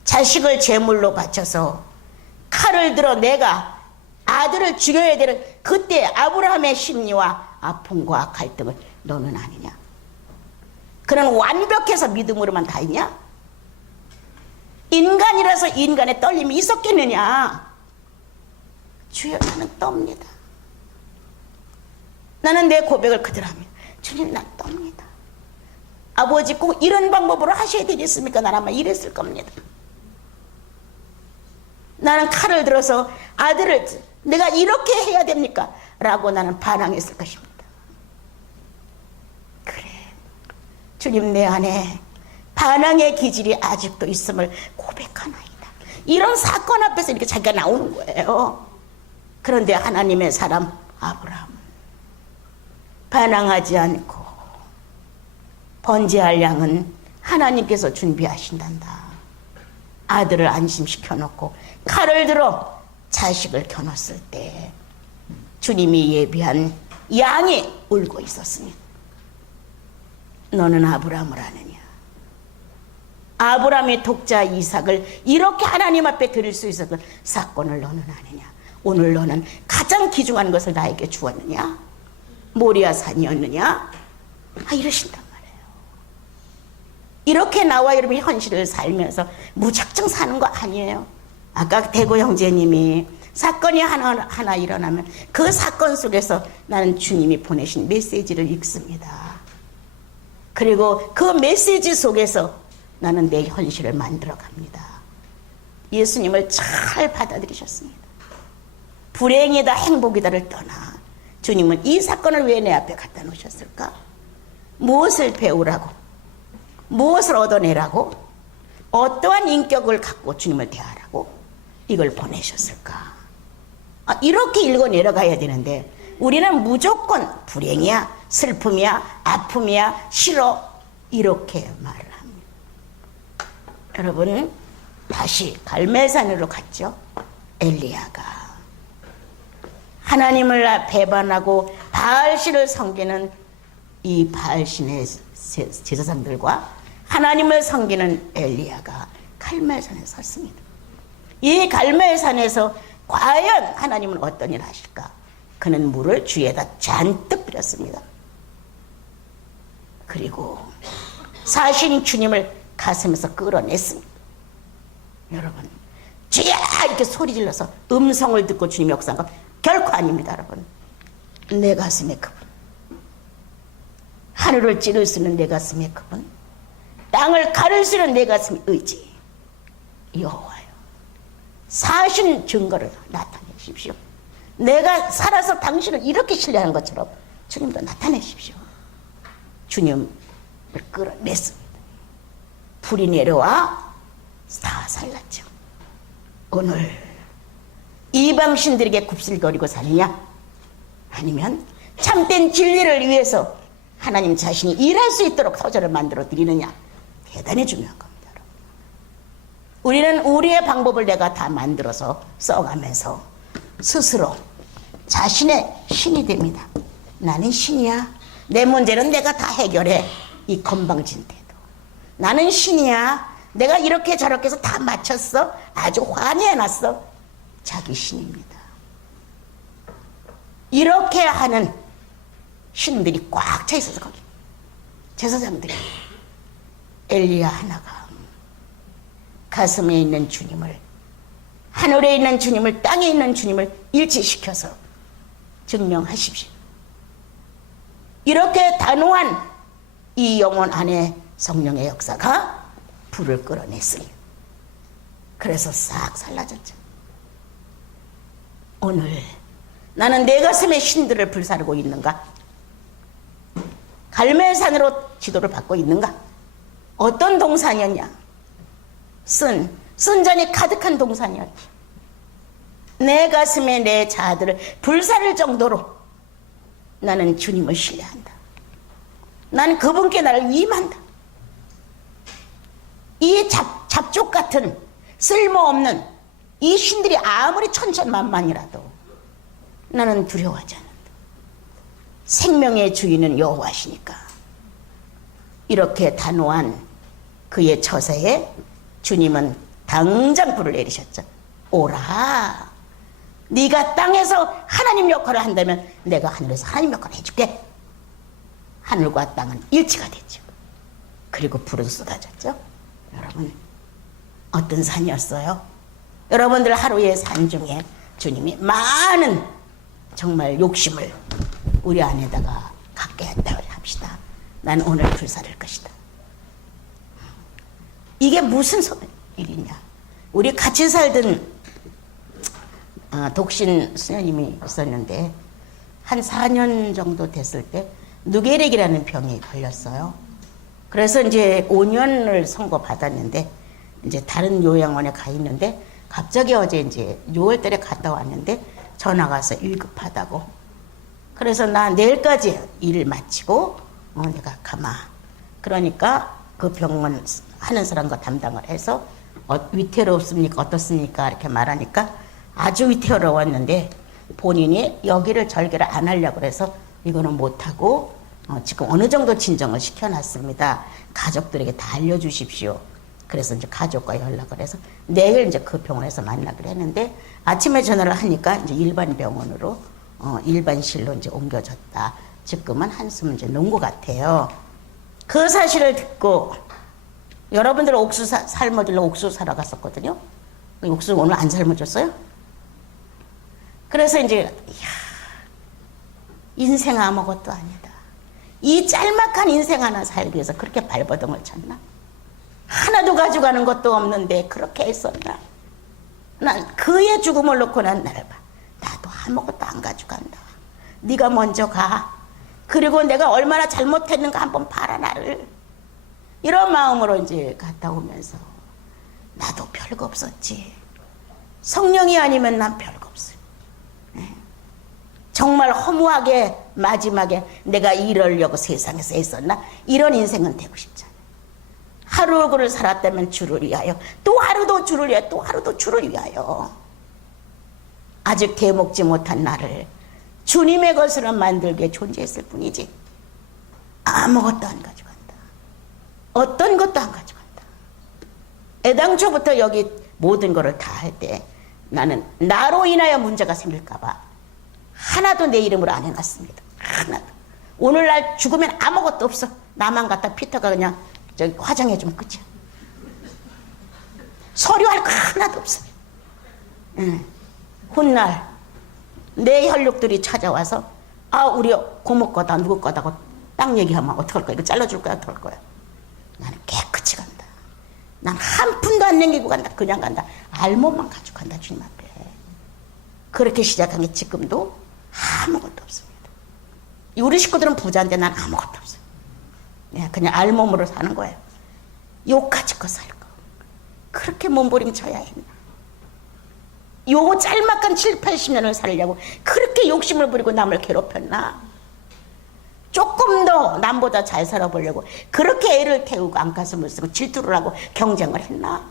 자식을 제물로 바쳐서 칼을 들어 내가 아들을 죽여야 되는 그때 아브라함의 심리와 아픔과 갈등을 너는 아느냐? 그는 완벽해서 믿음으로만 다 있냐? 인간이라서 인간의 떨림이 있었겠느냐? 주여, 나는 떱니다. 나는 내 고백을 그대로 합니다. 주님, 난 떱니다. 아버지, 꼭 이런 방법으로 하셔야 되겠습니까? 난 아마 이랬을 겁니다. 나는 칼을 들어서 아들을 내가 이렇게 해야 됩니까? 라고 나는 반항했을 것입니다. 그래, 주님, 내 안에 반항의 기질이 아직도 있음을 고백하나이다. 이런 사건 앞에서 이렇게 자기가 나오는 거예요. 그런데 하나님의 사람 아브라함은 반항하지 않고 번제할 양은 하나님께서 준비하신단다. 아들을 안심시켜 놓고 칼을 들어 자식을 겨눴을 때 주님이 예비한 양이 울고 있었습니다. 너는 아브라함을 아느냐? 아브라함의 독자 이삭을 이렇게 하나님 앞에 드릴 수 있었던 사건을 너는 아느냐? 오늘 너는 가장 귀중한 것을 나에게 주었느냐? 모리아산이었느냐? 이러신단 말이에요. 이렇게 나와 여러분이 현실을 살면서 무작정 사는 거 아니에요. 아까 대구 형제님이 사건이 하나 일어나면 그 사건 속에서 나는 주님이 보내신 메시지를 읽습니다. 그리고 그 메시지 속에서 나는 내 현실을 만들어 갑니다. 예수님을 잘 받아들이셨습니다. 불행이다 행복이다를 떠나 주님은 이 사건을 왜 내 앞에 갖다 놓으셨을까? 무엇을 배우라고? 무엇을 얻어내라고? 어떠한 인격을 갖고 주님을 대하라고 이걸 보내셨을까? 이렇게 읽어 내려가야 되는데 우리는 무조건 불행이야, 슬픔이야, 아픔이야, 싫어 이렇게 말을 합니다. 여러분, 다시 갈멜산으로 갔죠. 엘리야가 하나님을 배반하고 바알신을 섬기는 이 바알신의 제사장들과 하나님을 섬기는 엘리야가 갈멜산에 섰습니다. 이 갈멜산에서 과연 하나님은 어떤 일을 하실까? 그는 물을 주위에다 잔뜩 뿌렸습니다. 그리고 사신 주님을 가슴에서 끌어냈습니다. 여러분, 주야 이렇게 소리 질러서 음성을 듣고 주님이 역사한 건 결코 아닙니다. 여러분, 내 가슴에 그분, 하늘을 찌를 수 있는 내 가슴에 그분, 땅을 가를 수 있는 내 가슴의 의지 여호와여, 사신 증거를 나타내십시오. 내가 살아서 당신을 이렇게 신뢰하는 것처럼 주님도 나타내십시오. 주님을 끌어냈습니다. 불이 내려와 다 살랐죠. 오늘 이방신들에게 굽실거리고 사느냐? 아니면 참된 진리를 위해서 하나님 자신이 일할 수 있도록 터전을 만들어 드리느냐? 대단히 중요한 겁니다. 여러분. 우리는 우리의 방법을 내가 다 만들어서 써가면서 스스로 자신의 신이 됩니다. 나는 신이야. 내 문제는 내가 다 해결해. 이 건방진 태도. 나는 신이야. 내가 이렇게 저렇게 해서 다 맞췄어. 아주 환희해놨어. 자기 신입니다. 이렇게 하는 신들이 꽉 차 있어서 거기 제사장들이 엘리야 하나가 가슴에 있는 주님을 하늘에 있는 주님을 땅에 있는 주님을 일치시켜서 증명하십시오. 이렇게 단호한 이 영혼 안에 성령의 역사가 불을 끌어냈으니 그래서 싹 살라졌죠. 오늘 나는 내 가슴에 신들을 불사르고 있는가? 갈멜산으로 지도를 받고 있는가? 어떤 동산이었냐? 쓴잔이 가득한 동산이었지. 내 가슴에 내 자아들을 불사를 정도로 나는 주님을 신뢰한다. 나는 그분께 나를 위임한다. 이 잡족 같은 쓸모없는 이 신들이 아무리 천천만만이라도 나는 두려워하지 않는다. 생명의 주인은 여호와시니까. 이렇게 단호한 그의 처세에 주님은 당장 불을 내리셨죠. 오라. 네가 땅에서 하나님 역할을 한다면 내가 하늘에서 하나님 역할을 해줄게. 하늘과 땅은 일치가 됐죠. 그리고 불은 쏟아졌죠. 여러분, 어떤 산이었어요? 여러분들 하루의 산 중에 주님이 많은 정말 욕심을 우리 안에다가 갖게 했다고 합시다. 난 오늘 불사를 것이다. 이게 무슨 일이냐? 우리 같이 살던 독신 수녀님이 있었는데 한 4년 정도 됐을 때 누게렉이라는 병이 걸렸어요. 그래서 이제 5년을 선고받았는데 이제 다른 요양원에 가 있는데 갑자기 어제 이제 6월달에 갔다 왔는데 전화가 와서 1급하다고. 그래서 나 내일까지 일을 마치고 내가 가마. 그러니까 그 병원 하는 사람과 담당을 해서 위태롭습니까? 어떻습니까? 이렇게 말하니까 아주 위태로웠는데 본인이 여기를 절개를 안 하려고 그래서 이거는 못하고 지금 어느 정도 진정을 시켜놨습니다. 가족들에게 다 알려주십시오. 그래서 이제 가족과 연락을 해서 내일 이제 그 병원에서 만나기로 했는데 아침에 전화를 하니까 이제 일반 병원으로 일반실로 이제 옮겨졌다. 지금은 한숨 이제 놓은 것 같아요. 그 사실을 듣고 여러분들 옥수 삶아주려 옥수 사러 갔었거든요. 옥수 오늘 안 삶아줬어요? 그래서 이제 이야, 인생 아무것도 아니다. 이 짤막한 인생 하나 살기 위해서 그렇게 발버둥을 쳤나? 하나도 가져가는 것도 없는데 그렇게 했었나? 난 그의 죽음을 놓고 난 나를 봐. 나도 아무것도 안 가져간다. 네가 먼저 가. 그리고 내가 얼마나 잘못했는가 한번 봐라 나를. 이런 마음으로 이제 갔다 오면서 나도 별거 없었지. 성령이 아니면 난 별거 없어요. 정말 허무하게 마지막에 내가 이러려고 세상에서 했었나? 이런 인생은 되고 싶지 않아요. 하루를 살았다면 주를 위하여, 또 하루도 주를 위하여, 또 하루도 주를 위하여. 아직 대먹지 못한 나를 주님의 것으로 만들게 존재했을 뿐이지 아무것도 안 가져간다. 어떤 것도 안 가져간다. 애당초부터 여기 모든 것을 다 할 때 나는 나로 인하여 문제가 생길까 봐 하나도 내 이름으로 안 해놨습니다. 하나도. 오늘날 죽으면 아무것도 없어. 나만 갖다 피터가 그냥 저기 화장해주면 끝이야. 서류할 거 하나도 없어요. 훗날 내 혈육들이 찾아와서 우리 고모 거다 누구 거다고 딱 얘기하면 어떡할 거야? 이거 잘라줄 거야? 어떡할 거야? 나는 깨끗이 간다. 난 한 푼도 안 남기고 간다. 그냥 간다. 알몸만 가져간다. 주님 앞에. 그렇게 시작한 게 지금도 아무것도 없습니다. 우리 식구들은 부자인데 난 아무것도 없어요. 그냥 알몸으로 사는 거예요. 요까지 거 살 거. 그렇게 몸부림쳐야 했나. 요 짤막한 7, 80년을 살려고 그렇게 욕심을 부리고 남을 괴롭혔나. 조금 더 남보다 잘 살아보려고 그렇게 애를 태우고 안가슴을 쓰고 질투를 하고 경쟁을 했나.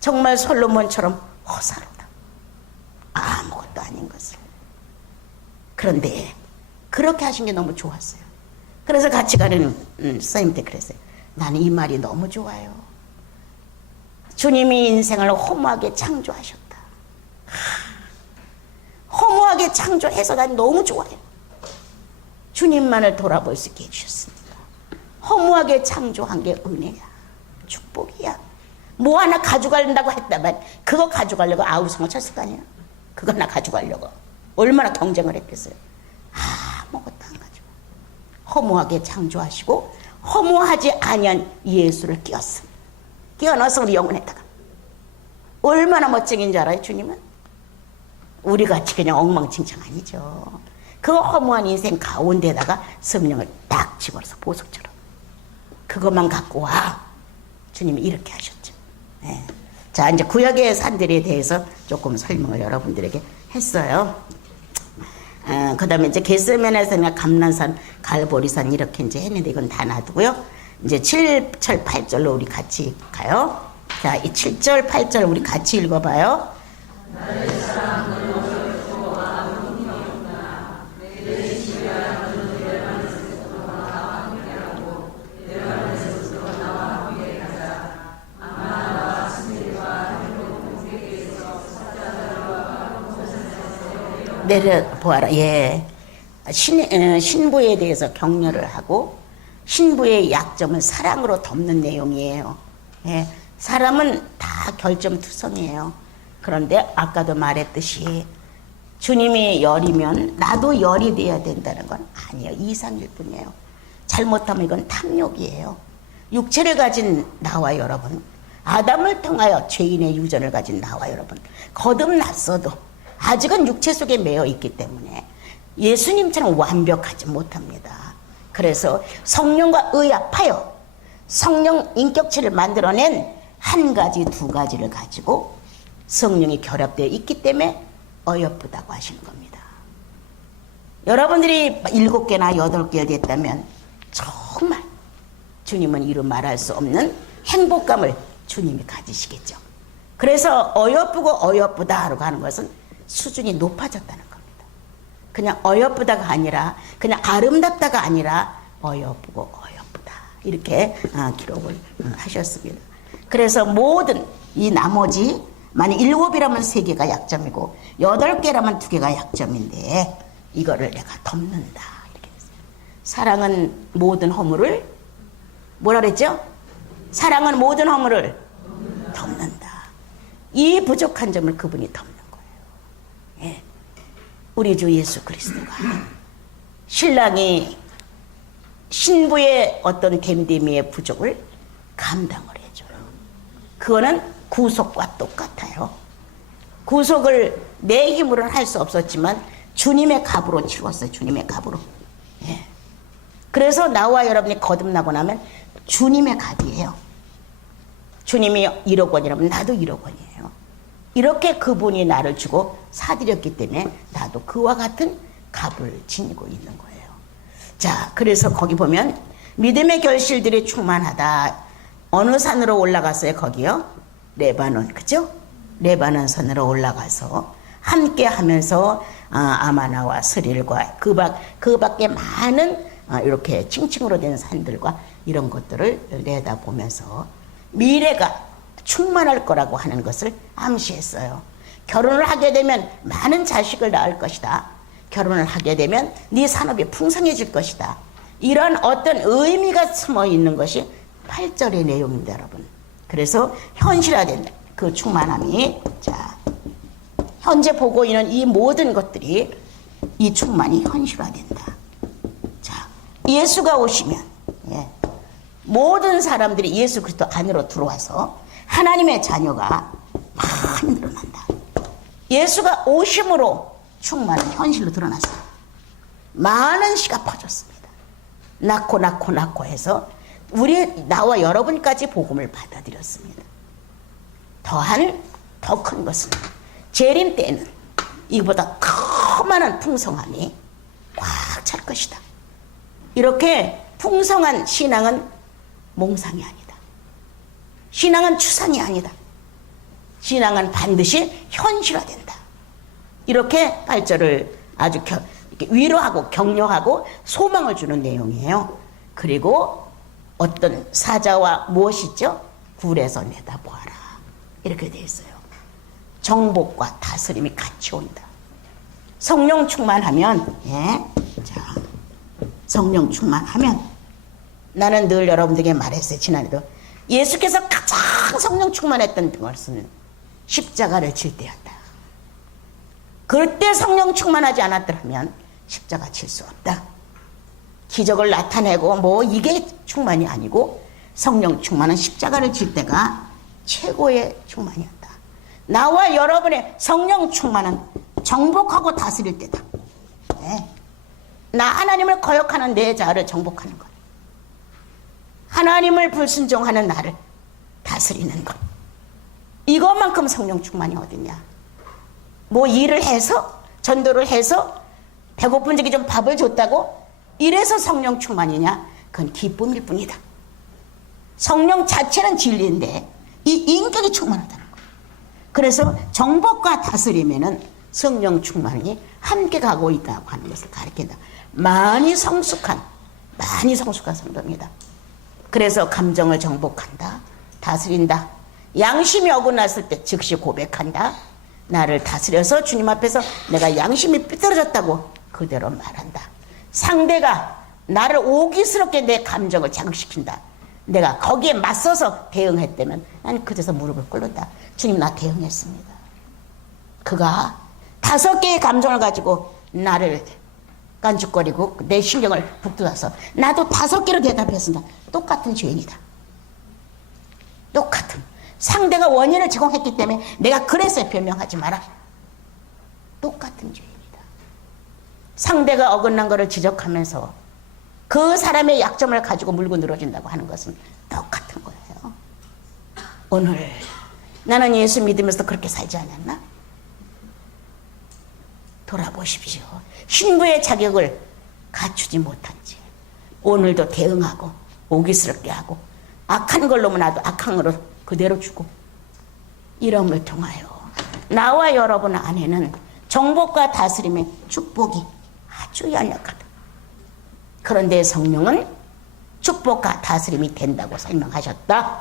정말 솔로몬처럼 허사로다. 아무것도 아닌 것을. 그런데 그렇게 하신 게 너무 좋았어요. 그래서 같이 가는 선생님한테 그랬어요. 나는 이 말이 너무 좋아요. 주님이 인생을 허무하게 창조하셨다. 허무하게 창조해서 난 너무 좋아요. 주님만을 돌아볼 수 있게 해주셨습니다. 허무하게 창조한 게 은혜야. 축복이야. 뭐 하나 가져간다고 했다면 그거 가져가려고 아우성을 쳤을 거 아니에요. 그거 하나 가져가려고 얼마나 경쟁을 했겠어요. 아무것도 안 가지고 허무하게 창조하시고 허무하지 아니한 예수를 끼웠음. 끼워넣어서 우리 영혼에다가 얼마나 멋쟁인 줄 알아요. 주님은 우리같이 그냥 엉망진창 아니죠. 그 허무한 인생 가운데다가 성령을 딱 집어서 보석처럼 그것만 갖고 와. 주님이 이렇게 하셨죠. 네. 자, 이제 구약의 산들에 대해서 조금 설명을 여러분들에게 했어요. 그 다음에 이제 겟세마네산이나 감난산, 갈보리산 이렇게 이제 했는데 이건 다 놔두고요. 이제 7절, 8절로 우리 같이 가요. 자, 이 7절, 8절 우리 같이 읽어봐요. 내려보아라. 예. 신부에 대해서 격려를 하고 신부의 약점을 사랑으로 덮는 내용이에요. 예. 사람은 다 결점투성이에요. 그런데 아까도 말했듯이 주님이 열이면 나도 열이 돼야 된다는 건 아니에요. 이상일 뿐이에요. 잘못하면 이건 탐욕이에요. 육체를 가진 나와 여러분, 아담을 통하여 죄인의 유전을 가진 나와 여러분, 거듭났어도 아직은 육체 속에 매여 있기 때문에 예수님처럼 완벽하지 못합니다. 그래서 성령과 의합하여 성령 인격체를 만들어낸 한 가지, 두 가지를 가지고 성령이 결합되어 있기 때문에 어여쁘다고 하시는 겁니다. 여러분들이 7개나 8개 됐다면 정말 주님은 이루 말할 수 없는 행복감을 주님이 가지시겠죠. 그래서 어여쁘고 어여쁘다라고 하는 것은 수준이 높아졌다는 겁니다. 그냥 어여쁘다가 아니라 그냥 아름답다가 아니라 어여쁘고 어여쁘다 이렇게 기록을 하셨습니다. 그래서 모든 이 나머지 만약 7이라면 3개가 약점이고 8개라면 2개가 약점인데 이거를 내가 덮는다 이렇게 됐어요. 사랑은 모든 허물을 뭐라 그랬죠? 사랑은 모든 허물을 덮는다. 이 부족한 점을 그분이 덮는 거예요. 예. 우리 주 예수 그리스도가 신랑이 신부의 어떤 됨됨이의 부족을 감당을 해줘요. 그거는 구속과 똑같아요. 구속을 내 힘으로는 할 수 없었지만 주님의 값으로 치렀어요. 주님의 값으로. 예. 그래서 나와 여러분이 거듭나고 나면 주님의 값이에요. 주님이 1억 원이라면 나도 1억 원이에요. 이렇게 그분이 나를 주고 사드렸기 때문에 나도 그와 같은 값을 지니고 있는 거예요. 자, 그래서 거기 보면 믿음의 결실들이 충만하다. 어느 산으로 올라갔어요? 거기요? 레바논, 그죠? 레바논 산으로 올라가서 함께 하면서 아마나와 스릴과 그 밖에 많은 이렇게 층층으로 된 산들과 이런 것들을 내다보면서 미래가 충만할 거라고 하는 것을 암시했어요. 결혼을 하게 되면 많은 자식을 낳을 것이다. 결혼을 하게 되면 네 산업이 풍성해질 것이다. 이런 어떤 의미가 숨어 있는 것이 8절의 내용입니다, 여러분. 그래서 현실화된다. 그 충만함이. 자, 현재 보고 있는 이 모든 것들이 이 충만이 현실화된다. 자, 예수가 오시면 모든 사람들이 예수 그리스도 안으로 들어와서 하나님의 자녀가 많이 늘어난다. 예수가 오심으로 충만은 현실로 드러났어요. 많은 씨가 퍼졌습니다. 낳고 해서 나와 여러분까지 복음을 받아들였습니다. 더 큰 것은 재림 때는 이보다 더 많은 풍성함이 꽉 찰 것이다. 이렇게 풍성한 신앙은 몽상이 아니다. 신앙은 추상이 아니다. 신앙은 반드시 현실화된다. 이렇게 8절을 아주 이렇게 위로하고 격려하고 소망을 주는 내용이에요. 그리고 어떤 사자와 무엇이죠? 굴에서 내다보아라. 이렇게 되어 있어요. 정복과 다스림이 같이 온다. 성령 충만하면, 자, 성령 충만하면 나는 늘 여러분들에게 말했어요. 지난해도 예수께서 가장 성령 충만했던 것은 십자가를 질 때였다. 그때 성령 충만하지 않았더라면 십자가 질 수 없다. 기적을 나타내고 뭐 이게 충만이 아니고 성령 충만은 십자가를 질 때가 최고의 충만이었다. 나와 여러분의 성령 충만은 정복하고 다스릴 때다. 네. 나 하나님을 거역하는 내 자아를 정복하는 것. 하나님을 불순종하는 나를 다스리는 것. 이것만큼 성령 충만이 어딨냐. 뭐 일을 해서 전도를 해서 배고픈 적이 좀 밥을 줬다고 이래서 성령 충만이냐. 그건 기쁨일 뿐이다. 성령 자체는 진리인데 이 인격이 충만하다는 거예요. 그래서 정복과 다스림에는 성령 충만이 함께 가고 있다고 하는 것을 가리킨다. 많이 성숙한 성도입니다. 그래서 감정을 정복한다. 다스린다. 양심이 어긋났을 때 즉시 고백한다. 나를 다스려서 주님 앞에서 내가 양심이 삐뚤어졌다고 그대로 말한다. 상대가 나를 오기스럽게 내 감정을 자극시킨다. 내가 거기에 맞서서 대응했다면 난 그제서 무릎을 꿇는다. 주님, 나 대응했습니다. 그가 5개의 감정을 가지고 나를 깐죽거리고 내 신경을 북돋아서 나도 5개로 대답했습니다. 똑같은 죄인이다. 똑같은. 상대가 원인을 제공했기 때문에 내가 그래서 변명하지 마라. 똑같은 죄인이다. 상대가 어긋난 것을 지적하면서 그 사람의 약점을 가지고 물고 늘어진다고 하는 것은 똑같은 거예요. 오늘 나는 예수 믿으면서 그렇게 살지 않았나? 돌아보십시오. 신부의 자격을 갖추지 못한 채 오늘도 대응하고 오기스럽게 하고 악한 걸로만 나도 악한 걸로 그대로 주고 이름을 통하여 나와 여러분 안에는 정복과 다스림의 축복이 아주 연약하다. 그런데 성령은 축복과 다스림이 된다고 설명하셨다.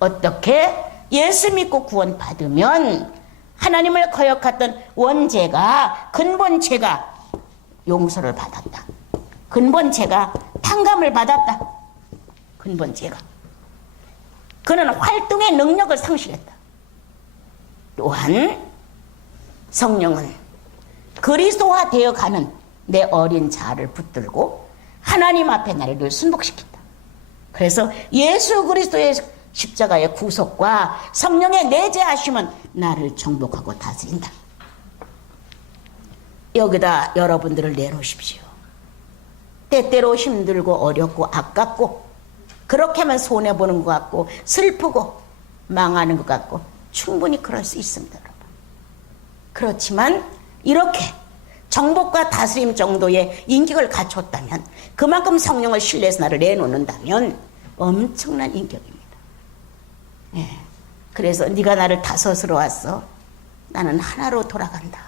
어떻게? 예수 믿고 구원 받으면 하나님을 거역했던 원죄가 근본죄가 용서를 받았다. 근본죄가 탕감을 받았다. 근본죄가. 그는 활동의 능력을 상실했다. 또한 성령은 그리스도화 되어가는 내 어린 자아를 붙들고 하나님 앞에 나를 늘 순복시킨다. 그래서 예수 그리스도의 십자가의 구속과 성령의 내재하심은 나를 정복하고 다스린다. 여기다 여러분들을 내놓으십시오. 때때로 힘들고 어렵고 아깝고 그렇게 하면 손해보는 것 같고 슬프고 망하는 것 같고 충분히 그럴 수 있습니다, 여러분. 그렇지만 이렇게 정복과 다스림 정도의 인격을 갖췄다면 그만큼 성령을 신뢰해서 나를 내놓는다면 엄청난 인격입니다. 예. 그래서 네가 나를 다섯으로 왔어. 나는 하나로 돌아간다.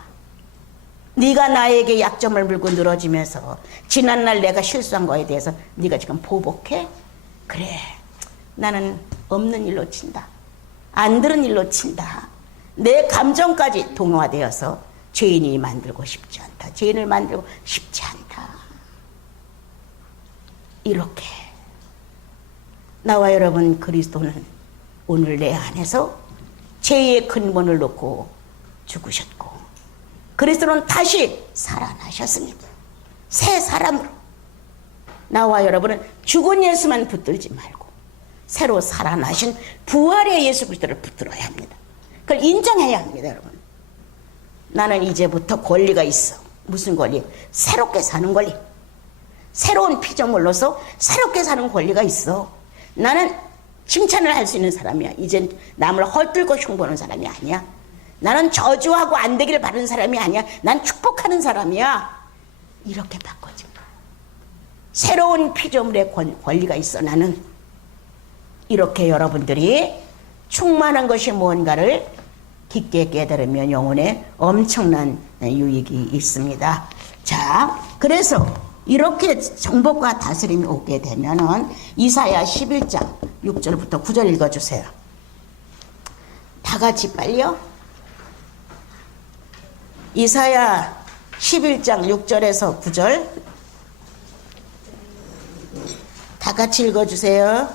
네가 나에게 약점을 물고 늘어지면서 지난날 내가 실수한 거에 대해서 네가 지금 보복해? 그래, 나는 없는 일로 친다. 안 들은 일로 친다. 내 감정까지 동화되어서 죄인이 만들고 싶지 않다. 죄인을 만들고 싶지 않다. 이렇게 나와 여러분 그리스도는 오늘 내 안에서 죄의 근본을 놓고 죽으셨고 그리스도는 다시 살아나셨습니다. 새 사람으로. 나와 여러분은 죽은 예수만 붙들지 말고 새로 살아나신 부활의 예수 그리스도를 붙들어야 합니다. 그걸 인정해야 합니다, 여러분. 나는 이제부터 권리가 있어. 무슨 권리? 새롭게 사는 권리. 새로운 피조물로서 새롭게 사는 권리가 있어. 나는 칭찬을 할 수 있는 사람이야. 이젠 남을 헐뜯고 흉보는 사람이 아니야. 나는 저주하고 안 되기를 바라는 사람이 아니야. 난 축복하는 사람이야. 이렇게 바꿔진 거야. 새로운 피조물의 권리가 있어. 나는 이렇게 여러분들이 충만한 것이 뭔가를 깊게 깨달으면 영혼에 엄청난 유익이 있습니다. 자, 그래서 이렇게 정복과 다스림이 오게 되면은 이사야 11장 6절부터 9절 읽어주세요. 다 같이 빨리요. 이사야 11장 6절에서 9절 다 같이 읽어주세요.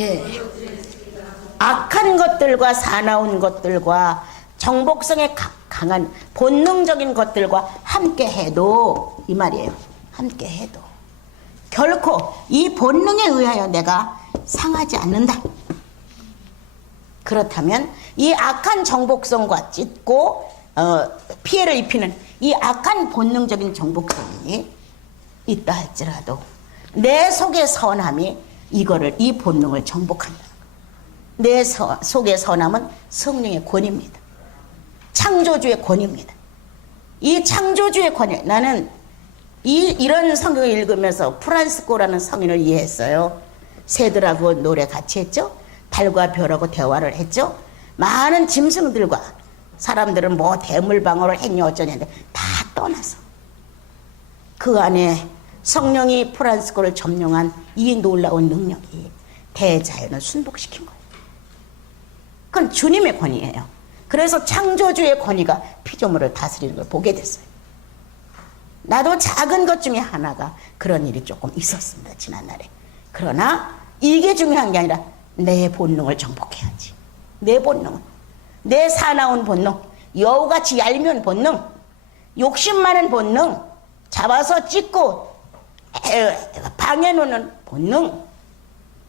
예. 악한 것들과 사나운 것들과 정복성에 강한 본능적인 것들과 함께 해도, 이 말이에요. 함께 해도 결코 이 본능에 의하여 내가 상하지 않는다. 그렇다면 이 악한 정복성과 찢고 피해를 입히는 이 악한 본능적인 정복성이 있다 할지라도 내 속의 선함이 이 본능을 정복한다. 내 속의 선함은 성령의 권위입니다. 창조주의 권위입니다. 이 창조주의 권위, 나는 이런 성경을 읽으면서 프란스코라는 성인을 이해했어요. 새들하고 노래 같이 했죠. 달과 별하고 대화를 했죠. 많은 짐승들과 사람들은 뭐 대물방어를 했냐 어쩌냐는데 다 떠나서 그 안에 성령이 프란스코를 점령한 이 놀라운 능력이 대자연을 순복시킨 거예요. 그건 주님의 권위예요. 그래서 창조주의 권위가 피조물을 다스리는 걸 보게 됐어요. 나도 작은 것 중에 하나가 그런 일이 조금 있었습니다, 지난날에. 그러나 이게 중요한 게 아니라 내 본능을 정복해야지. 내 본능은, 내 사나운 본능, 여우같이 얄미운 본능, 욕심 많은 본능, 잡아서 찢고 방해놓는 본능,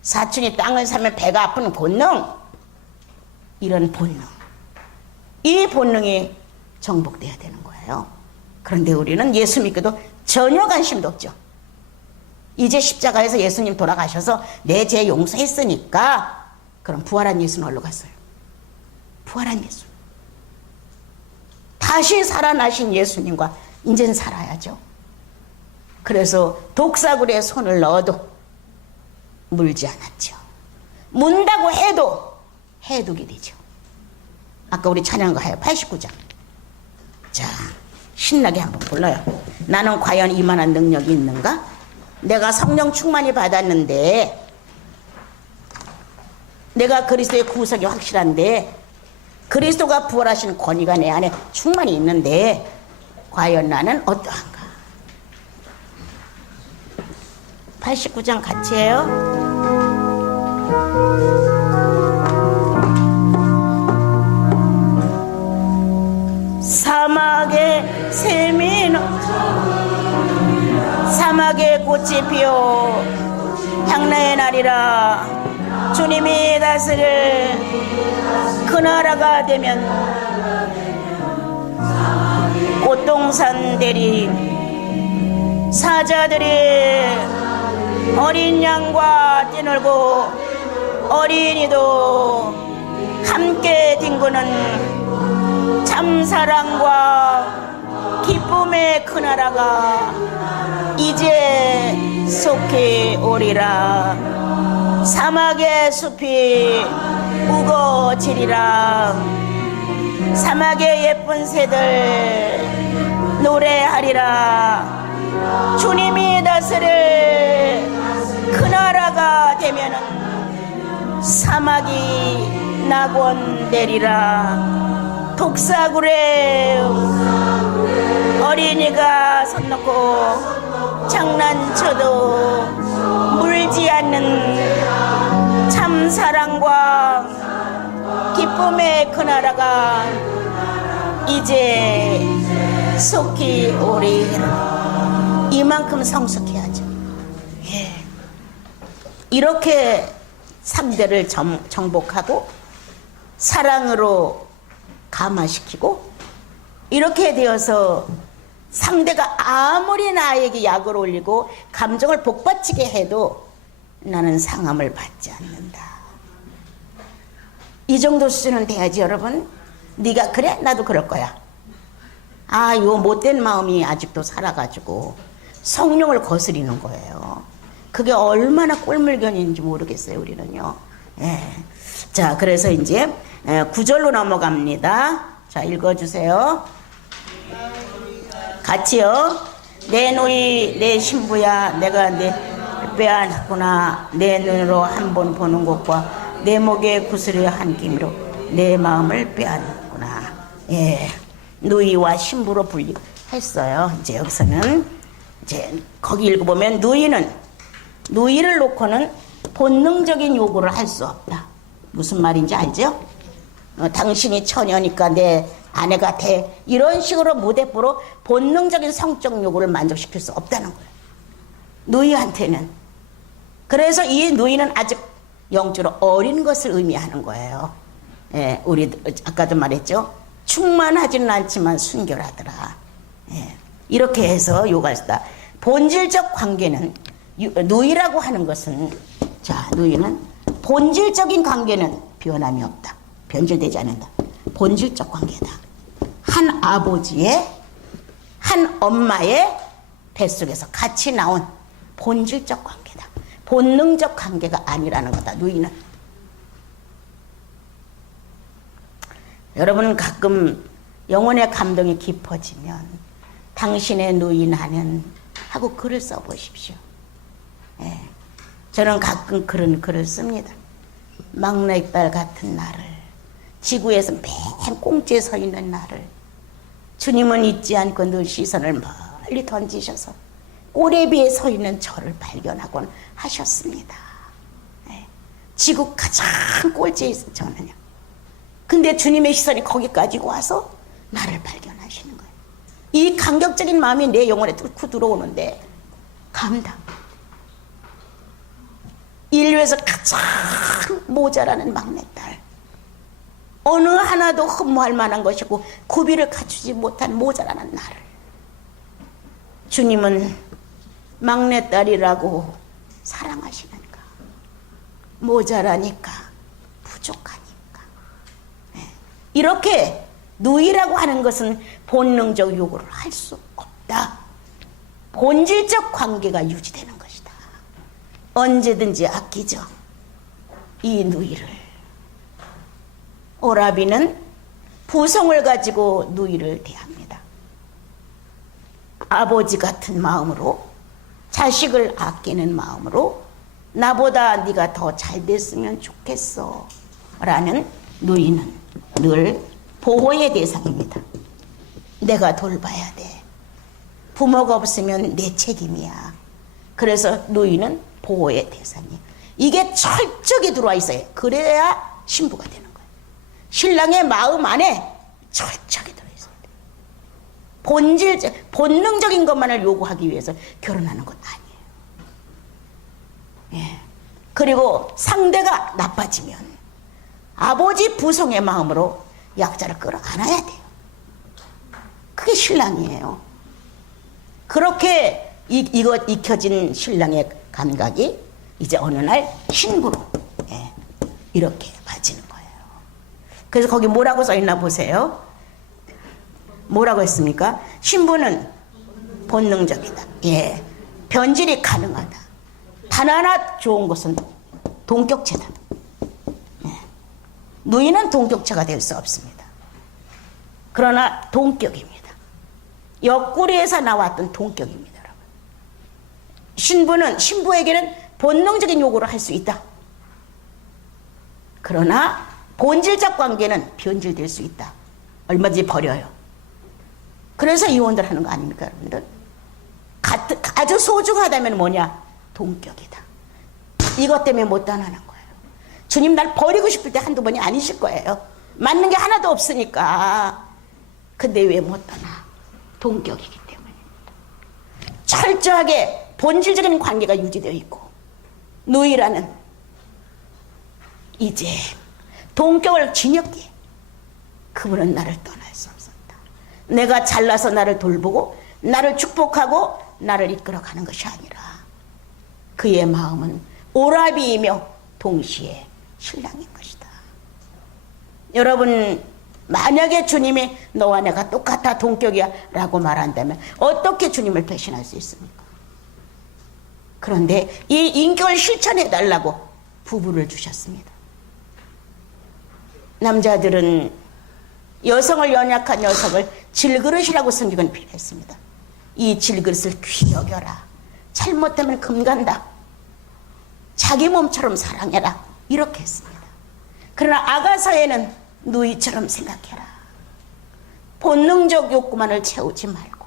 사촌이 땅을 사면 배가 아픈 본능, 이런 본능, 이 본능이 정복돼야 되는 거예요. 그런데 우리는 예수 믿고도 전혀 관심도 없죠. 이제 십자가에서 예수님 돌아가셔서 내 죄 용서했으니까 그럼 부활한 예수는 어디로 갔어요? 부활한 예수, 다시 살아나신 예수님과 이제는 살아야죠. 그래서 독사굴에 손을 넣어도 물지 않았죠. 문다고 해도 해독이 되죠. 아까 우리 찬양가 해요. 89장. 자, 신나게 한번 불러요. 나는 과연 이만한 능력이 있는가? 내가 성령 충만히 받았는데, 내가 그리스도의 구속이 확실한데, 그리스도가 부활하신 권위가 내 안에 충만히 있는데 과연 나는 어떠한가? 89장 같이 해요. 사막에 샘이 사막에 꽃이 피어 향나의 날이라. 주님이 다스릴 그 나라가 되면 꽃동산 대리 사자들이 어린 양과 뛰놀고 어린이도 함께 뒹구는 참사랑과 기쁨의 그 나라가 이제 속히 오리라. 사막의 숲이 우거지리라. 사막의 예쁜 새들 노래하리라. 주님이 다스릴 그 나라가 되면은 사막이 낙원되리라. 독사굴에 어린이가 손 놓고 장난쳐도 물지 않는 참사랑과 기쁨의 그 나라가 이제 속히 오리라. 이만큼 성숙해야죠. 예. 이렇게 상대를 정복하고 사랑으로 감화시키고 이렇게 되어서 상대가 아무리 나에게 약을 올리고 감정을 복받치게 해도 나는 상함을 받지 않는다. 이 정도 수준은 돼야지. 여러분, 네가 그래? 나도 그럴 거야. 아, 요 못된 마음이 아직도 살아가지고 성령을 거스리는 거예요. 그게 얼마나 꼴물견인지 모르겠어요, 우리는요. 예. 자, 그래서 이제 9절로 넘어갑니다. 자, 읽어주세요. 같이요. 내 노이 내 신부야, 내가 내 빼앗구나. 내 눈으로 한 번 보는 것과 내 목에 구슬의 한 끼미로 내 마음을 빼앗구나. 예, 누이와 신부로 분리했어요. 이제 여기서는 이제 거기 읽어보면 누이를 놓고는 본능적인 요구를 할 수 없다. 무슨 말인지 알죠? 당신이 처녀니까 내 아내가 돼. 이런 식으로 무대뽀로 본능적인 성적 요구를 만족시킬 수 없다는 거예요. 누이한테는. 그래서 이 누이는 아직 영적으로 어린 것을 의미하는 거예요. 예, 우리 아까도 말했죠. 충만하지는 않지만 순결하더라. 예, 이렇게 해서 요구할 수 있다. 본질적 관계는 누이라고 하는 것은 자 누이는 본질적인 관계는 변함이 없다. 변질되지 않는다. 본질적 관계다. 한 아버지의 한 엄마의 뱃속에서 같이 나온 본질적 관계다. 본능적 관계가 아니라는 거다. 누이는. 여러분은 가끔 영혼의 감동이 깊어지면 당신의 누이 나는 하고 글을 써보십시오. 예. 저는 가끔 그런 글을 씁니다. 막내딸 같은 나를, 지구에서 맨 꽁지에 서 있는 나를 주님은 잊지 않고 늘 시선을 멀리 던지셔서 꼬레비에 서 있는 저를 발견하곤 하셨습니다. 예. 지구 가장 꼴찌에 있어 저는요. 근데 주님의 시선이 거기까지 와서 나를 발견하시는 거예요. 이 감격적인 마음이 내 영혼에 뚫고 들어오는데 감당. 인류에서 가장 모자라는 막내딸. 어느 하나도 흠모할 만한 것이고 구비를 갖추지 못한 모자라는 나를 주님은 막내딸이라고 사랑하시는가? 모자라니까, 부족하니까. 이렇게 누이라고 하는 것은 본능적 요구를 할 수 없다. 본질적 관계가 유지되는 것이다. 언제든지 아끼죠. 이 누이를. 오라비는 부성을 가지고 누이를 대합니다. 아버지 같은 마음으로, 자식을 아끼는 마음으로 나보다 네가 더 잘 됐으면 좋겠어 라는 누이는 늘 보호의 대상입니다. 내가 돌봐야 돼. 부모가 없으면 내 책임이야. 그래서 누이는 보호의 대상이에요. 이게 철저히 들어와 있어요. 그래야 신부가 되는 거예요. 신랑의 마음 안에 철저히 들어있어야 돼요. 본능적인 것만을 요구하기 위해서 결혼하는 것 아니에요. 예. 그리고 상대가 나빠지면 아버지 부성의 마음으로 약자를 끌어안아야 돼요. 그게 신랑이에요. 그렇게 익혀진 신랑의 감각이 이제 어느 날 신부로 이렇게 바치는 거예요. 그래서 거기 뭐라고 써있나 보세요. 뭐라고 했습니까? 신부는 본능적이다. 예, 변질이 가능하다. 단 하나 좋은 것은 동격체다. 누이는 동격체가 될 수 없습니다. 그러나 동격입니다. 옆구리에서 나왔던 동격입니다. 여러분. 신부에게는 본능적인 요구를 할 수 있다. 그러나 본질적 관계는 변질될 수 있다. 얼마든지 버려요. 그래서 이혼들 하는 거 아닙니까, 여러분들? 아주 소중하다면 뭐냐? 동격이다. 이것 때문에 못 떠나는 거예요. 주님 날 버리고 싶을 때 한두 번이 아니실 거예요. 맞는 게 하나도 없으니까. 근데 왜 못 떠나? 동격이기 때문입니다. 철저하게 본질적인 관계가 유지되어 있고 누이라는 이제 동격을 지녔기에 그분은 나를 떠날 수 없었다. 내가 잘나서 나를 돌보고 나를 축복하고 나를 이끌어가는 것이 아니라 그의 마음은 오라비이며 동시에 신랑인 것이다. 여러분, 만약에 주님이 너와 내가 똑같아 동격이야 라고 말한다면 어떻게 주님을 배신할 수 있습니까? 그런데 이 인격을 실천해 달라고 부부를 주셨습니다. 남자들은 여성을, 연약한 여성을 질그릇이라고 성경은 표현했습니다. 이 질그릇을 귀히 여겨라. 잘못하면 금간다. 자기 몸처럼 사랑해라. 이렇게 했습니다. 그러나 아가서에는 누이처럼 생각해라. 본능적 욕구만을 채우지 말고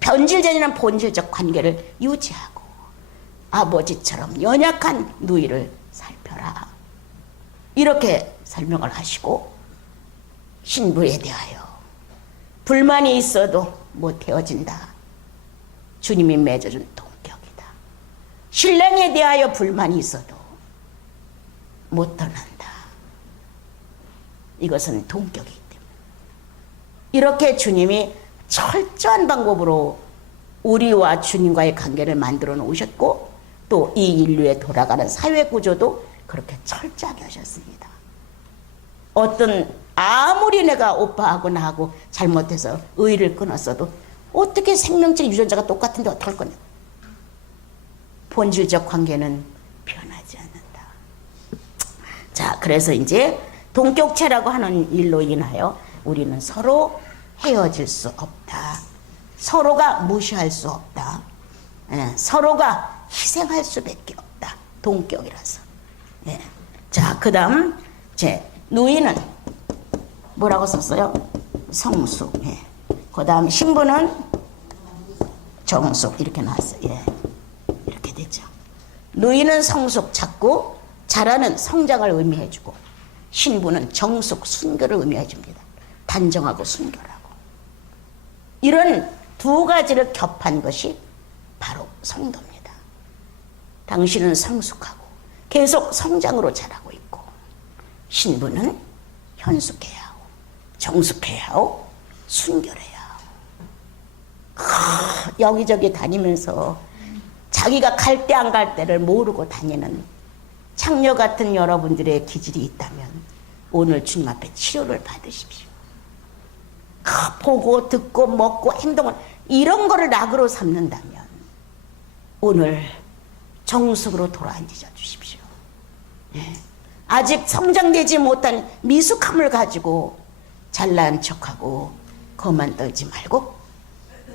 변질되는 본질적 관계를 유지하고 아버지처럼 연약한 누이를 살펴라. 이렇게 설명을 하시고, 신부에 대하여 불만이 있어도 못 헤어진다. 주님이 맺어준 동격이다. 신랑에 대하여 불만이 있어도 못 떠난다. 이것은 동격이기 때문에. 이렇게 주님이 철저한 방법으로 우리와 주님과의 관계를 만들어 놓으셨고, 또 이 인류에 돌아가는 사회 구조도 그렇게 철저하게 하셨습니다. 아무리 내가 오빠하고 나하고 잘못해서 의를 끊었어도 어떻게 생명체 유전자가 똑같은데 어떡할 거냐. 본질적 관계는 변하지 않는다. 자, 그래서 이제 동격체라고 하는 일로 인하여 우리는 서로 헤어질 수 없다. 서로가 무시할 수 없다. 서로가 희생할 수밖에 없다. 동격이라서. 자, 그 다음 누이는 뭐라고 썼어요? 성숙. 그 다음 신부는 정숙. 이렇게 나왔어요. 이렇게 됐죠. 누이는 성숙, 자꾸 자라는 성장을 의미해주고, 신부는 정숙, 순결을 의미해줍니다. 단정하고 순결하고. 이런 두 가지를 겹한 것이 바로 성도입니다. 당신은 성숙하고 계속 성장으로 자라고 있고, 신부는 현숙해야 하고 정숙해야 하고 순결해야 하고. 여기저기 다니면서 자기가 갈 때 안 갈 때를 모르고 다니는 창녀 같은 여러분들의 기질이 있다면 오늘 주님 앞에 치료를 받으십시오. 보고 듣고 먹고 행동을 이런 거를 낙으로 삼는다면 오늘 정숙으로 돌아앉아 주십시오. 아직 성장되지 못한 미숙함을 가지고 잘난 척하고 거만 떨지 말고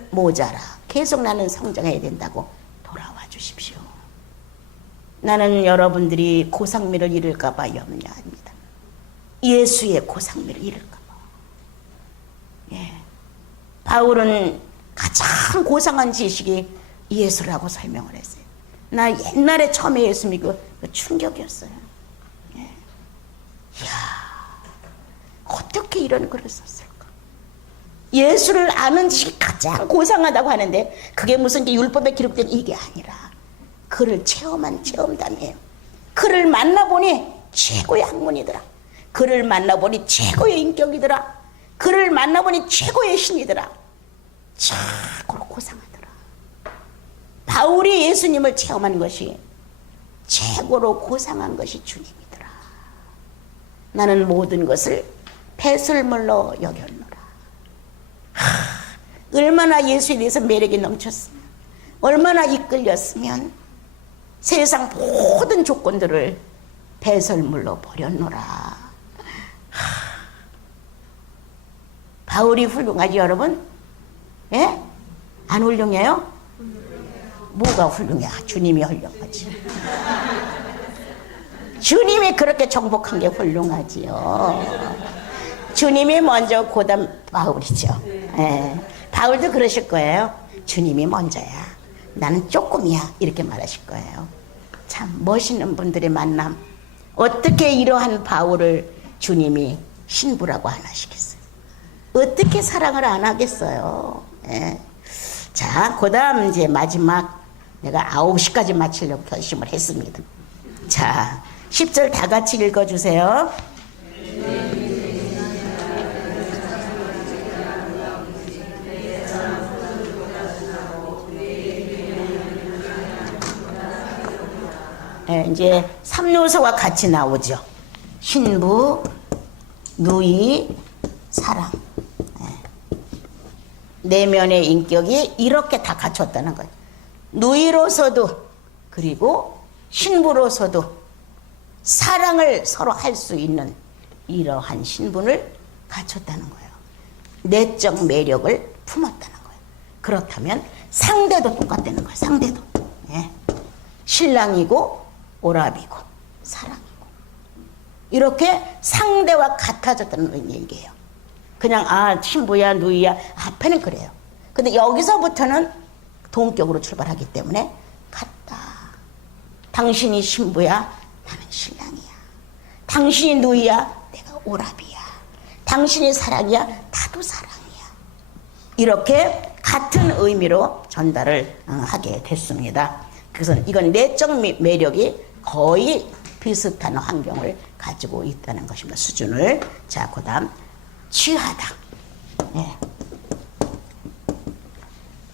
모자라 계속 나는 성장해야 된다고 돌아와 주십시오. 나는 여러분들이 고상미를 잃을까 봐 염려합니다. 예수의 고상미를 잃을까 봐. 바울은 가장 고상한 지식이 예수라고 설명을 했어요. 나 옛날에 처음에 예수 믿고 충격이었어요. 이야, 어떻게 이런 글을 썼을까? 예수를 아는 지식이 가장 고상하다고 하는데 그게 무슨 율법에 기록된 이게 아니라 그를 체험한 체험담이에요. 그를 만나보니 최고의 학문이더라. 그를 만나보니 최고의 인격이더라. 그를 만나보니 최고의 신이더라. 최고로 고상하더라. 바울이 예수님을 체험한 것이 최고로 고상한 것이 주님이더라. 나는 모든 것을 배설물로 여겼노라. 얼마나 예수에 대해서 매력이 넘쳤으면, 얼마나 이끌렸으면 세상 모든 조건들을 배설물로 버렸노라. 바울이 훌륭하지 여러분? 안 훌륭해요? 뭐가 훌륭해? 주님이 훌륭하지. 주님이 그렇게 정복한 게 훌륭하지요. 주님이 먼저 고담 바울이죠. 바울도 그러실 거예요. 주님이 먼저야. 나는 조금이야. 이렇게 말하실 거예요. 참 멋있는 분들의 만남. 어떻게 이러한 바울을 주님이 신부라고 안 하시겠어요? 어떻게 사랑을 안 하겠어요? 자, 그 다음 이제 마지막 내가 9시까지 마치려고 결심을 했습니다. 자, 10절 다 같이 읽어주세요. 이제 3요소가 같이 나오죠. 신부, 누이, 사랑. 내면의 인격이 이렇게 다 갖췄다는 거예요. 누이로서도 그리고 신부로서도 사랑을 서로 할 수 있는 이러한 신분을 갖췄다는 거예요. 내적 매력을 품었다는 거예요. 그렇다면 상대도 똑같다는 거예요. 상대도. 신랑이고 오라비고 사랑이고 이렇게 상대와 같아졌다는 얘기예요. 그냥 신부야 누이야 앞에는 그래요. 근데 여기서부터는 동격으로 출발하기 때문에 같다. 당신이 신부야, 나는 신랑이야. 당신이 누이야, 내가 오라비야. 당신이 사랑이야, 나도 사랑이야. 이렇게 같은 의미로 전달을 하게 됐습니다. 그래서 이건 내적 매력이 거의 비슷한 환경을 가지고 있다는 것입니다. 수준을. 자, 그 다음 취하다. 네.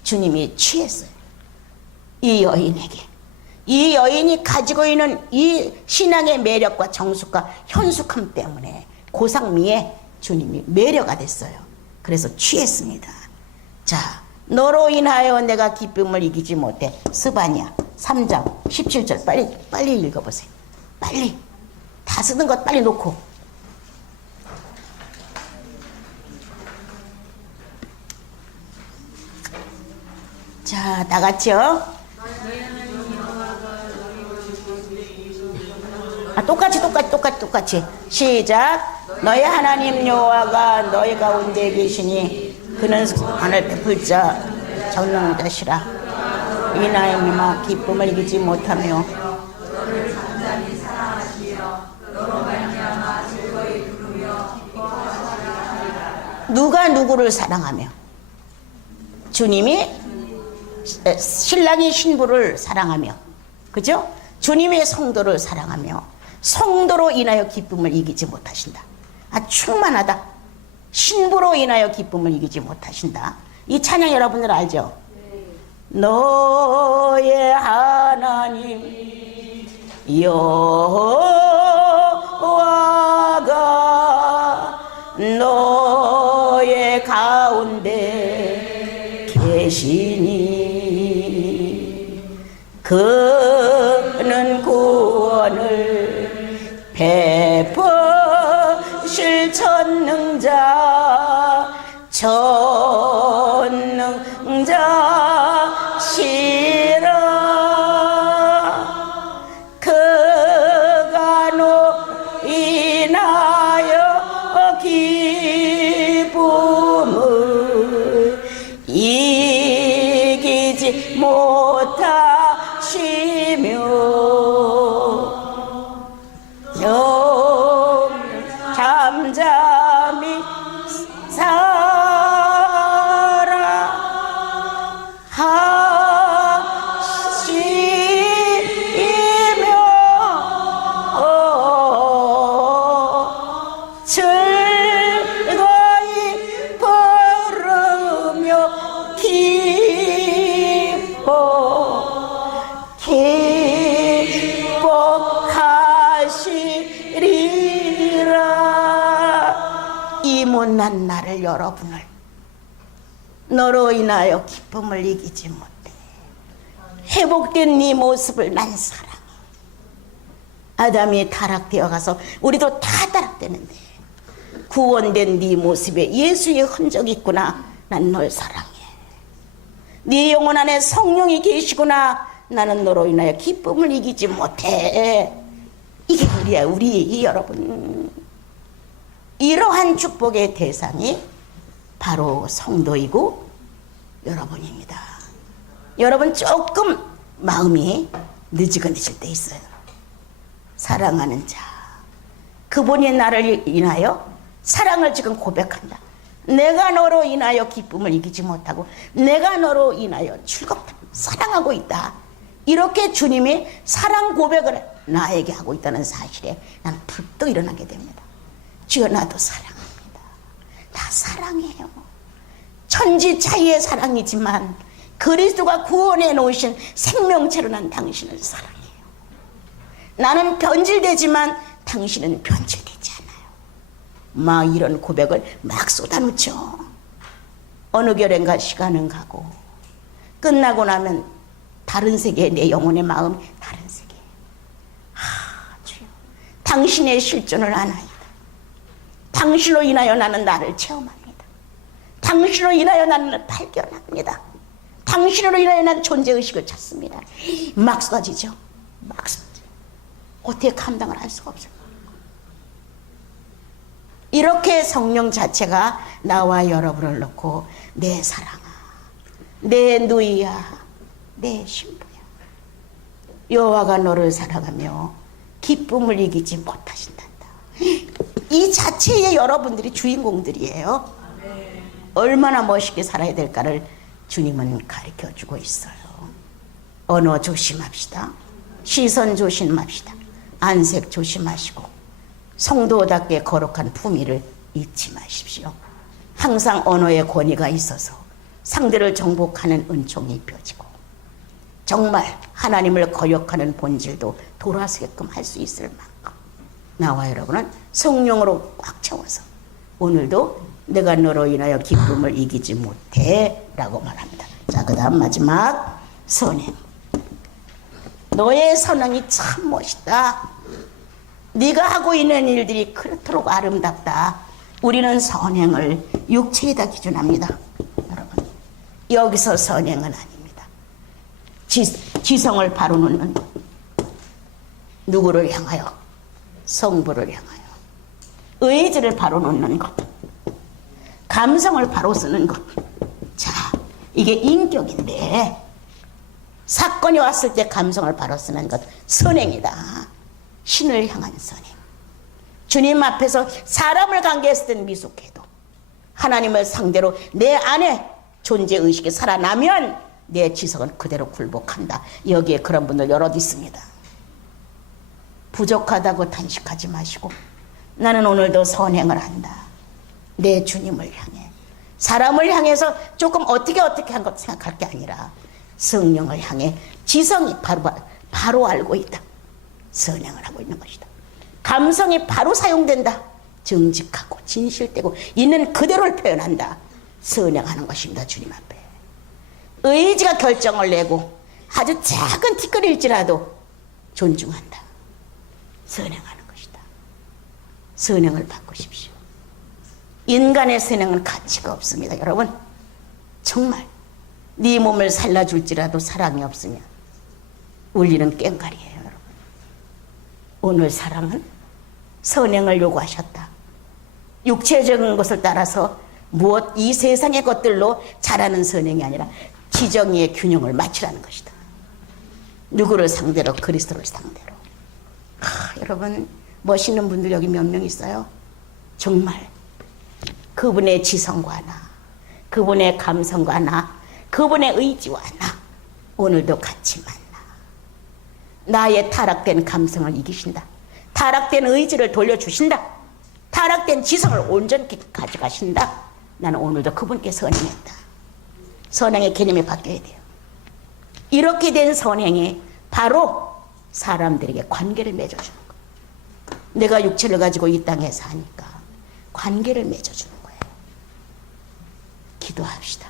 주님이 취했어요. 이 여인에게. 이 여인이 가지고 있는 이 신앙의 매력과 정숙과 현숙함 때문에 고상미에 주님이 매료가 됐어요. 그래서 취했습니다. 자, 너로 인하여 내가 기쁨을 이기지 못해. 스바냐 3장 17절 빨리 읽어보세요. 빨리. 다 쓰는 것 빨리 놓고. 자, 다 같이요. 똑같이 시작. 너희 하나님 여호와가 너희 가운데 계시니 그는 하늘 베풀 자 전능자시라. 이나이마 기쁨을 이기지 못하며 누가 누구를 사랑하며? 주님이 신랑이 신부를 사랑하며, 그죠? 주님의 성도를 사랑하며 성도로 인하여 기쁨을 이기지 못하신다. 충만하다. 신부로 인하여 기쁨을 이기지 못하신다. 이 찬양 여러분들 알죠? 너의 하나님 여호와가 너의 가운데 계시니 그는 구원을 베푸실 전능자시라. 그가 너 인하여 기쁨을 이기지 못하시며 잠잠히 즐거이 부르며 기뻐하시리라. 이 못난 나를 여러분을 너로 인하여 기쁨을 이기지 못해. 회복된 네 모습을 난 사랑해. 아담이 타락되어 가서 우리도 다 타락되는데 구원된 네 모습에 예수의 흔적이 있구나. 난 널 사랑해. 네 영혼 안에 성령이 계시구나. 나는 너로 인하여 기쁨을 이기지 못해. 이게 우리야, 우리 여러분. 이러한 축복의 대상이 바로 성도이고 여러분입니다. 여러분 조금 마음이 느지근해질 때 있어요. 사랑하는 자, 그분이 나를 인하여 사랑을 지금 고백한다. 내가 너로 인하여 기쁨을 이기지 못하고 내가 너로 인하여 즐겁다, 사랑하고 있다. 이렇게 주님이 사랑 고백을 나에게 하고 있다는 사실에 나는 불떡 일어나게 됩니다. 주여, 나도 사랑합니다. 나 사랑해요. 천지 차이의 사랑이지만 그리스도가 구원해 놓으신 생명체로 난 당신을 사랑해요. 나는 변질되지만 당신은 변질되지 않아요. 막 이런 고백을 막 쏟아놓죠. 어느 결엔가 시간은 가고 끝나고 나면 다른 세계에 내 영혼의 마음이 다른 세계. 주여, 당신의 실존을 아나이다. 당신으로 인하여 나는 나를 체험합니다. 당신으로 인하여 나는 발견합니다. 당신으로 인하여 나는 존재의식을 찾습니다. 막 쏟아지죠. 막 쏟아져. 어떻게 감당을 할 수가 없어요. 이렇게 성령 자체가 나와 여러분을 놓고 내 사랑아, 내 누이야, 내 신부야. 여호와가 너를 사랑하며 기쁨을 이기지 못하신단다. 이 자체에 여러분들이 주인공들이에요. 얼마나 멋있게 살아야 될까를 주님은 가르쳐주고 있어요. 언어 조심합시다. 시선 조심합시다. 안색 조심하시고 성도답게 거룩한 품위를 잊지 마십시오. 항상 언어의 권위가 있어서 상대를 정복하는 은총이 입혀지고 정말 하나님을 거역하는 본질도 돌아서게끔 할 수 있을 만큼 나와 여러분은 성령으로 꽉 채워서 오늘도 내가 너로 인하여 기쁨을 이기지 못해 라고 말합니다. 자, 그 다음 마지막 선행. 너의 선행이 참 멋있다. 네가 하고 있는 일들이 그렇도록 아름답다. 우리는 선행을 육체에다 기준합니다. 여러분, 여기서 선행은 아닙니다. 지성을 바로 놓는 것. 누구를 향하여? 성부를 향하여. 의지를 바로 놓는 것. 감성을 바로 쓰는 것. 자, 이게 인격인데 사건이 왔을 때 감성을 바로 쓰는 것 선행이다. 신을 향한 선행. 주님 앞에서 사람을 관계했을 때는 미숙해도 하나님을 상대로 내 안에 존재의식이 살아나면 내 지성은 그대로 굴복한다. 여기에 그런 분들 여럿 있습니다. 부족하다고 탄식하지 마시고 나는 오늘도 선행을 한다. 내 주님을 향해 사람을 향해서 조금 어떻게 한 것 생각할 게 아니라 성령을 향해 지성이 바로 알고 있다. 선행을 하고 있는 것이다. 감성이 바로 사용된다. 정직하고 진실되고 있는 그대로를 표현한다. 선행하는 것입니다. 주님 앞에 의지가 결정을 내고 아주 작은 티끌일지라도 존중한다. 선행하는 것이다. 선행을 바꾸십시오. 인간의 선행은 가치가 없습니다. 여러분, 정말 네 몸을 살라줄지라도 사랑이 없으면 울리는 꽹과리예요. 여러분, 오늘 사랑은 선행을 요구하셨다. 육체적인 것을 따라서 무엇 이 세상의 것들로 자라는 선행이 아니라 지정의의 균형을 맞추라는 것이다. 누구를 상대로? 그리스도를 상대로. 여러분, 멋있는 분들 여기 몇 명 있어요. 정말 그분의 지성과 나, 그분의 감성과 나, 그분의 의지와 나 오늘도 같이 만나. 나의 타락된 감성을 이기신다. 타락된 의지를 돌려주신다. 타락된 지성을 온전히 가져가신다. 나는 오늘도 그분께 선행했다. 선행의 개념이 바뀌어야 돼요. 이렇게 된 선행이 바로 사람들에게 관계를 맺어주는 거예요. 내가 육체를 가지고 이 땅에 사니까 관계를 맺어주는 거예요. 기도합시다.